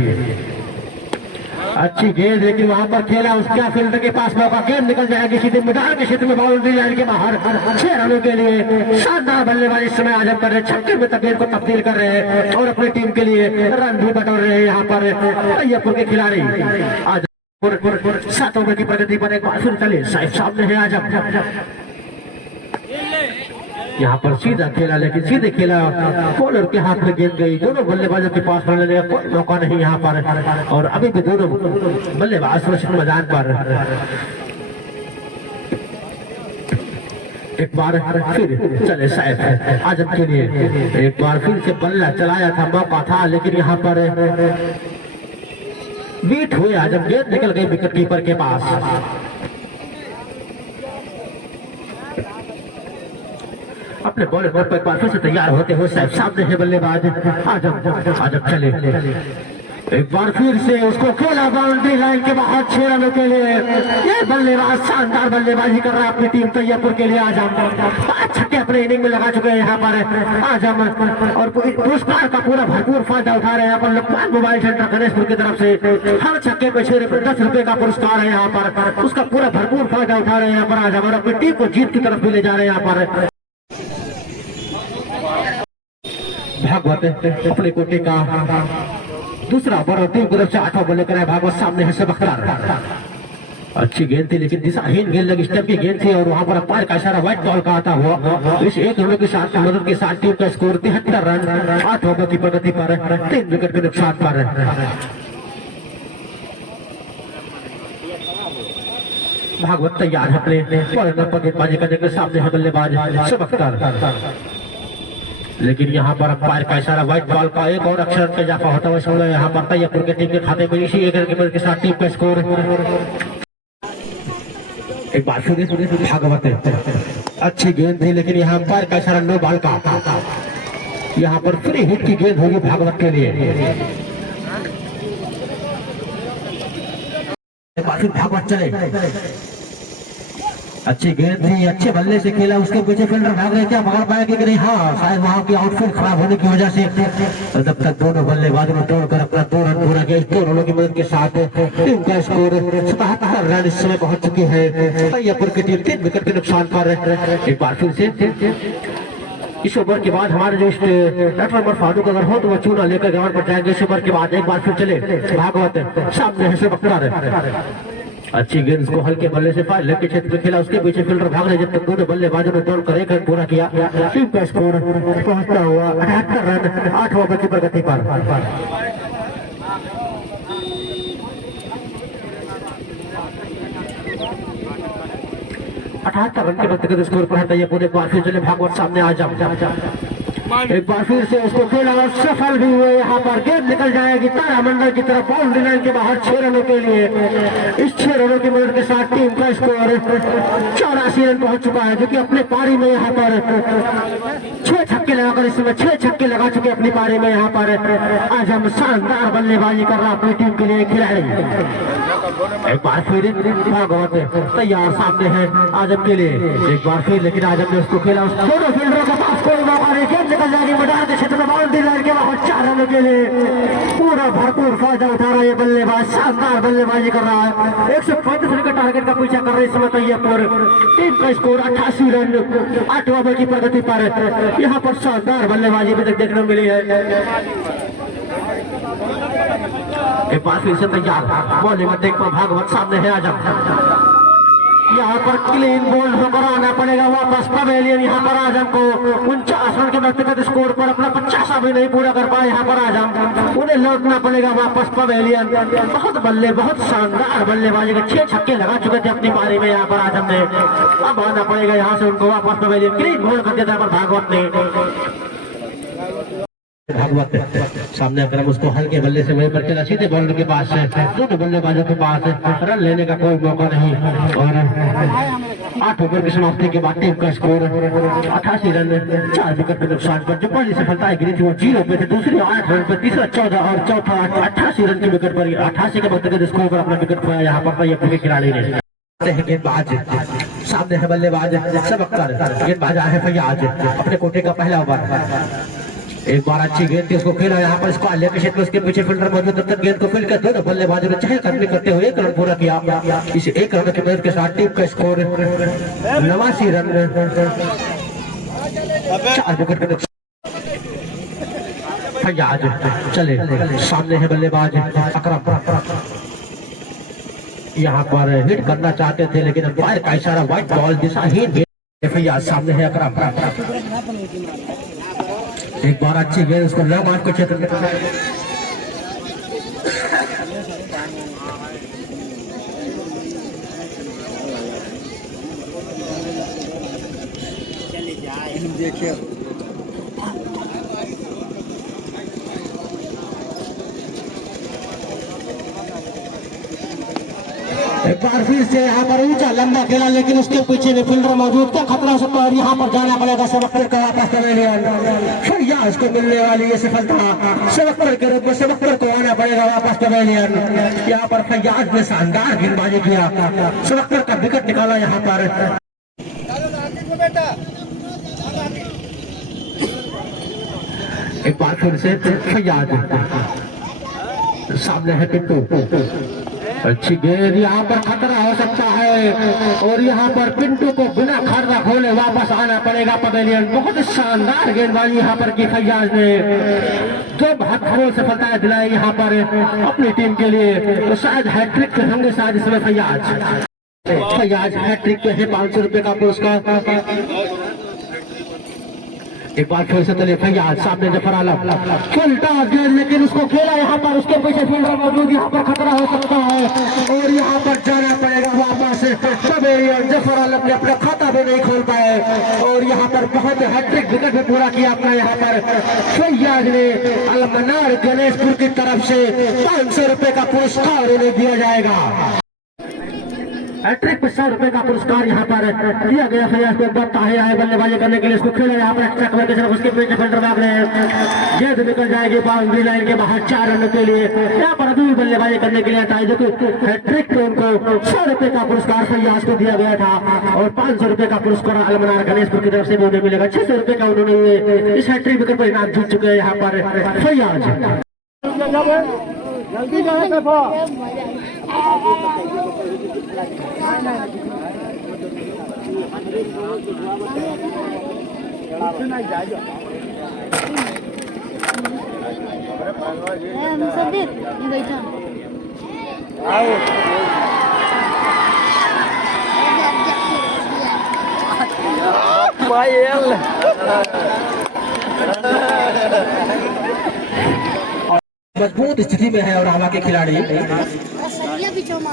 अच्छी गेंद, लेकिन वहां पर खेला उसका फील्डर के पास मौका, गेंद निकल जाएगी सीधे मैदान के क्षेत्र में बाउंड्री लाइन के बाहर। 6 रनों के लिए शानदार बल्लेबाजी इस समय आजम कर रहे, छक्के में गेंद को तब्दील कर रहे हैं और अपनी टीम के लिए रन भी बटोर रहे हैं। यहाँ पर अय्यपुर के खिलाड़ी आजम 7 ओवर की प्रगति पर एक बार फिर चले सामने है आजम। यहाँ पर सीधा खेला, लेकिन सीधे खेला बॉलर के हाथ में गेंद गई, दोनों बल्लेबाजों के पास रहने का कोई मौका नहीं यहाँ पर और अभी भी दोनों बल्लेबाज सुरक्षित मैदान पर। एक बार फिर चले शायद आजम के लिए, एक बार फिर से बल्ला चलाया था, मौका था, लेकिन यहाँ पर बीट हुए आजम, गेंद निकल गई विकेट कीपर के पास। अपने बॉल पर एक बार फिर से तैयार होते हुए सामने है बल्लेबाज आजम चले, एक बार फिर से उसको खेला बाउंड्री लाइन के बाहर 6 रनों के लिए। ये बल्लेबाज शानदार बल्लेबाजी कर रहा है अपनी टीम तैयबपुर के लिए। आजम 5 छक्के अपने इनिंग में लगा चुके हैं यहाँ पर आजम और पुरस्कार का पूरा भरपूर फायदा उठा रहे हैं। यहाँ पर लोकपाल मोबाइल सेंटर गणेशपुर की तरफ से हर छक्के पे 10 रुपए का पुरस्कार है यहाँ पर, उसका पूरा भरपूर फायदा उठा रहे हैं यहाँ पर आजम और अपनी टीम को जीत की तरफ भी ले जा रहे हैं यहाँ पर। भागवत अपने कोटे का दूसरा बड़ा टीम की तरफ से 8वां बल्ले कराए, भागवत सामने है सब अख्तर। अच्छी गेंद थी, लेकिन दिशाहीन गेंद लगी, स्टेप की गेंद थी और वहां पर अंपायर का इशारा व्हाइट बॉल का आता हुआ। इस 1 रन के साथ मदद के साथ टीम का स्कोर 73 रन 8 ओवर की प्रगति पर 3 विकेट के नुकसान पर। भागवत तैयार है अपने पर गेंदबाजी करने के सामने है बल्लेबाज सब अख्तर, लेकिन यहाँ पर अंपायर का इशारा व्हाइट बॉल का एक और अक्षर का इजाफा होता हुआ समझ यहाँ पर तैयबपुर के टीम के खाते में इसी 1 रन की मदद के साथ टीम का स्कोर। एक बार फिर भागवत अच्छी गेंद थी, लेकिन यहाँ अंपायर का इशारा नो बॉल का, यहाँ पर फ्री हिट की गेंद होगी भागवत के लिए। एक बार फिर भागवत चले, अच्छी गेंद थी, अच्छे बल्ले से खेला, उसके पीछे फील्डर भाग रहे, क्या पकड़ पाएंगे कि नहीं? हाँ, शायद वहां की आउटफील्ड खराब होने की वजह से। तो जब तक दोनों बल्लेबाजों ने तोड़कर अपना 2 रन पूरा किया, 2 रनों की मदद के साथ टीम का स्कोर 77 रन इस समय पहुंच चुकी है तैयबपुर की टीम 3 विकेट के नुकसान पर। एक बार फिर से इस ओवर के बाद हमारे जो नंबर फारूक अगर हो तो वो चूना लेकर ग्राउंड पर जाएंगे। इस ओवर के बाद एक बार फिर चले भागवत सामने है सब अख्तर। अच्छी गेंद को हल्के बल्ले से फाइल के क्षेत्र में खेला, उसके पीछे फील्डर भाग रहे, जब तक दोनों बल्लेबाजों ने दौड़ कर 1 रन पूरा किया। टीम का स्कोर पहुंचता हुआ 78 रन 8 ओवर की प्रगति पर। 78 रन के व्यक्तिगत स्कोर पर है पूरे। एक बार फिर चले भागवत सामने आ जाओ, एक बार फिर से उसको खेला और सफल भी हुए। यहाँ पर गेंद निकल जाएगी तारामंडल की तरफ बाउंड्री लाइन के बाहर 6 रनों के लिए। इस 6 रनों की मदद के साथ टीम का स्कोर 84 रन पहुंच चुका है, जो कि अपने पारी में यहाँ पर 6 छक्के लगाकर इस समय 6 छक्के लगा चुके अपनी पारी में। यहाँ पर आज हम शानदार बल्लेबाजी कर रहा अपनी टीम के लिए खिलाड़ी। एक बार फिर भागवत तैयार सामने है आजम के लिए, एक बार फिर, लेकिन आजम ने उसको खेला, उस दोनों फील्डरों के पास कोई मौका नहीं, गेंद निकल जाएगी मैदान के क्षेत्र में बाउंड्री लाइन के बाहर 4 रनों के लिए। पूरा भरपूर फायदा उठा रहा है ये बल्लेबाज, शानदार बल्लेबाजी कर रहा है। 135 रन का टारगेट का पीछा कर रहे इस समय तैयबपुर। टीम का स्कोर 88 रन 8 ओवर की प्रगति पर। यहाँ पर शानदार बल्लेबाजी भी देखने मिली है। एक बार फिर से तैयार बॉलिंग अटैक पर भागवत सामने है आजम। यहाँ पर क्लीन बोल्ड होकर आना पड़ेगा वापस पवेलियन। यहाँ पर आजम को 49 रन के व्यक्तिगत स्कोर पर अपना 50वां भी नहीं पूरा कर पाए यहाँ पर आजम, उन्हें लौटना पड़ेगा वापस पवेलियन। बहुत बल्ले, बहुत शानदार बल्लेबाजी के 6 छक्के लगा चुके थे अपनी पारी में यहाँ पर आजम ने। अब आना पड़ेगा यहाँ से उनको वापस पवेलियन। क्लीन बोल्ड कर दिया था भागवत ने। भागवत सामने अगर उसको हल्के बल्ले से वहीं पर खेला, सीधे बॉलर के पास है, दोनों बल्लेबाजों के पास रन लेने का कोई मौका नहीं। और 8 ओवर की समाप्ति के बाद टीम का स्कोर 88 रन, 4 विकेट के नुकसान पर। जो पहली सफलता गिरी थी वो 0 पे थे, दूसरी 8 रन पर, तीसरा 14 और चौथा 88 रन की विकेट पर। 88 के वक्त स्कोर पर अपना विकेट खोया यहाँ पर ये पूरे खिलाड़ी ने। गेंदबाज सामने है बल्लेबाज सबकतर, गेंदबाज है फैयाज, अपने कोटे का पहला ओवर। एक बार अच्छी गेंद थी, उसको खेला यहाँ पर इसको आलिया के क्षेत्र में, उसके पीछे फील्डर मौजूद, तब तक गेंद को फील्ड कर दोनों बल्लेबाजों ने चहलकदमी करते हुए 1 रन पूरा किया। इस 1 रन की मदद के साथ टीम का स्कोर 89 रन, 4 विकेट के नुकसान। फैयाज चले, सामने है बल्लेबाज अकरम, यहाँ पर हिट करना चाहते थे लेकिन अंपायर का इशारा, व्हाइट बॉल दिशाहीन। फैयाज सामने है अकरम, एक बार अच्छी गेंद, उसको न मार के क्षेत्र में। देखिए एक बार फिर से यहाँ पर ऊंचा लंबा खेला, लेकिन उसके पीछे में फील्डर मौजूद, क्या खतरा हो सकता है। और यहाँ पर जाना पड़ेगा सबकतर का वापस पवेलियन। फैयाज को मिलने वाली ये सफलता सबकतर के रूप में, सबकतर को आना पड़ेगा वापस पवेलियन। यहाँ पर फैयाज ने शानदार गेंदबाजी किया, सबकतर का विकेट निकाला यहाँ पर। एक बार फिर से फैयाज, सामने है पिंटू, अच्छी गेंद, यहाँ पर खतरा हो सकता है। और यहाँ पर पिंटू को बिना खतरा खोले वापस आना पड़ेगा पवेलियन। बहुत शानदार गेंदबाजी यहाँ पर की फैयाज ने, जो महत्वपूर्ण सफलता दिलाई यहाँ पर अपनी टीम के लिए। तो शायद हैट्रिक के होंगे शायद इसमें फैयाज हैट्रिक पे है, 500 रुपए का पुरस्कार। एक बार फिर से चले फैयाज, सामने जफर आलम, फुल टॉस गेंद, लेकिन उसको खेला यहाँ पर, उसके पीछे फील्डर मौजूद, यहाँ पर खतरा हो सकता है। और यहाँ पर जाना पड़ेगा वापस पवेलियन। जफर आलम ने अपना खाता भी नहीं खोल पाए, और यहाँ पर बहुत हैट्रिक विकेट भी पूरा किया अपना। यहाँ पर फैयाज ने अलमनार गणेशपुर की तरफ से 500 रुपए का पुरस्कार उन्हें दिया जाएगा। हैट्रिक पे 100 रुपए का पुरस्कार यहाँ पर दिया गया। फैयाज को एकदम ताहे आए बल्लेबाजी करने के लिए, इसको खेला यहाँ पर एक्स्ट्रा कवर के साथ, उसके पीछे फील्डर भाग रहे हैं, गेंद निकल जाएगी बाउंड्री लाइन के बाहर 4 रन के लिए। यहाँ पर अभी बल्लेबाजी करने के लिए आता है, जो कि हैट्रिक पे उनको 100 रुपए का पुरस्कार फैयाज को दिया गया था। और 500 रुपए का पुरस्कार अलमनार गणेशपुर की तरफ से भी उन्हें मिलेगा। 600 रुपए का उन्होंने इस हैट्रिक विकेट पर इनाम जीत चुके हैं यहाँ पर फैयाज। जल्दी जाए मुसद्दिक ये बैठा आओ मायल मजबूत स्थिति में है और हवा के खिलाड़ी।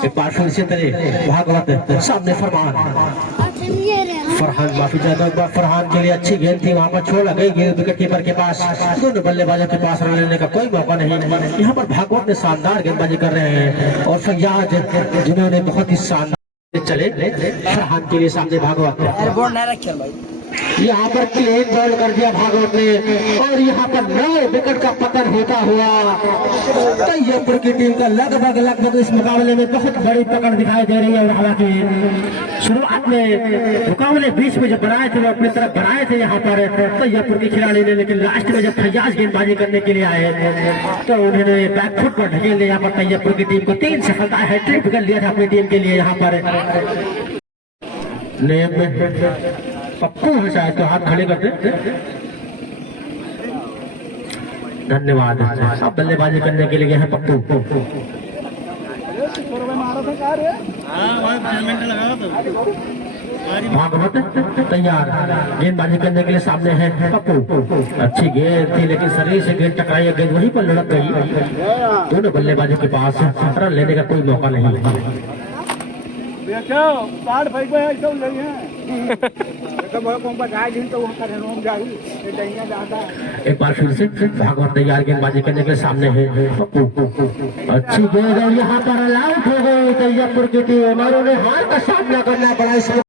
एक बार फिर से तले भागवत, सामने फरहान माफी चाहता हूँ। एक बार फरहान के लिए अच्छी गेंद थी, वहाँ पर छोड़ गई गेंद विकेट कीपर के पास, दोनों बल्लेबाजों के पास रन लेने का कोई मौका नहीं। यहाँ पर भागवत ने शानदार गेंदबाजी कर रहे हैं, और फैयाज जिन्होंने बहुत ही शानदार चले। फरहान के लिए सामने भागवत, यहाँ पर क्लीन बॉल कर दिया भागवत ने। और यहाँ पर 9 विकेट का पतन होता हुआ तैयबपुर की टीम का लगभग इस मुकाबले में बहुत बड़ी पकड़ दिखाई दे रही है। और हालांकि शुरुआत में मुकाबले बीच में जब बनाए थे वो अपनी तरफ बनाए थे यहाँ पर तैयबपुर के खिलाड़ी ने, लेकिन लास्ट में जब फैयाज गेंदबाजी करने के लिए आए तो उन्होंने बैकफुट पर ढकेल दिया यहाँ पर तैयबपुर की टीम को। 3 सफलता हैट्रिक विकेट लिया था अपनी टीम के लिए। यहाँ पर पप्पू है शायद, तो हाथ खड़े करते। धन्यवाद। अब बल्लेबाजी करने के लिए है पप्पू। भागवत तैयार, गेंदबाजी करने के लिए सामने है पप्पू। अच्छी गेंद थी लेकिन शरीर से गेंद टकराई, गेंद वहीं पर लुढ़क गई। दोनों बल्लेबाजों के पास रन लेने का कोई मौका नहीं। देखो कार्ड भाई को ऐसा नहीं है तो वो कौन बताए दिन तो वो कर रोम जाई ये दैया जाता एक बार फिर से भागवत तैयार, गेंदबाजी करने के लिए सामने है पप्पू। अच्छी गेंद और यहाँ पर आउट हो गई तैयबपुर की टीम और उन्हें हार का सामना करना पड़ा।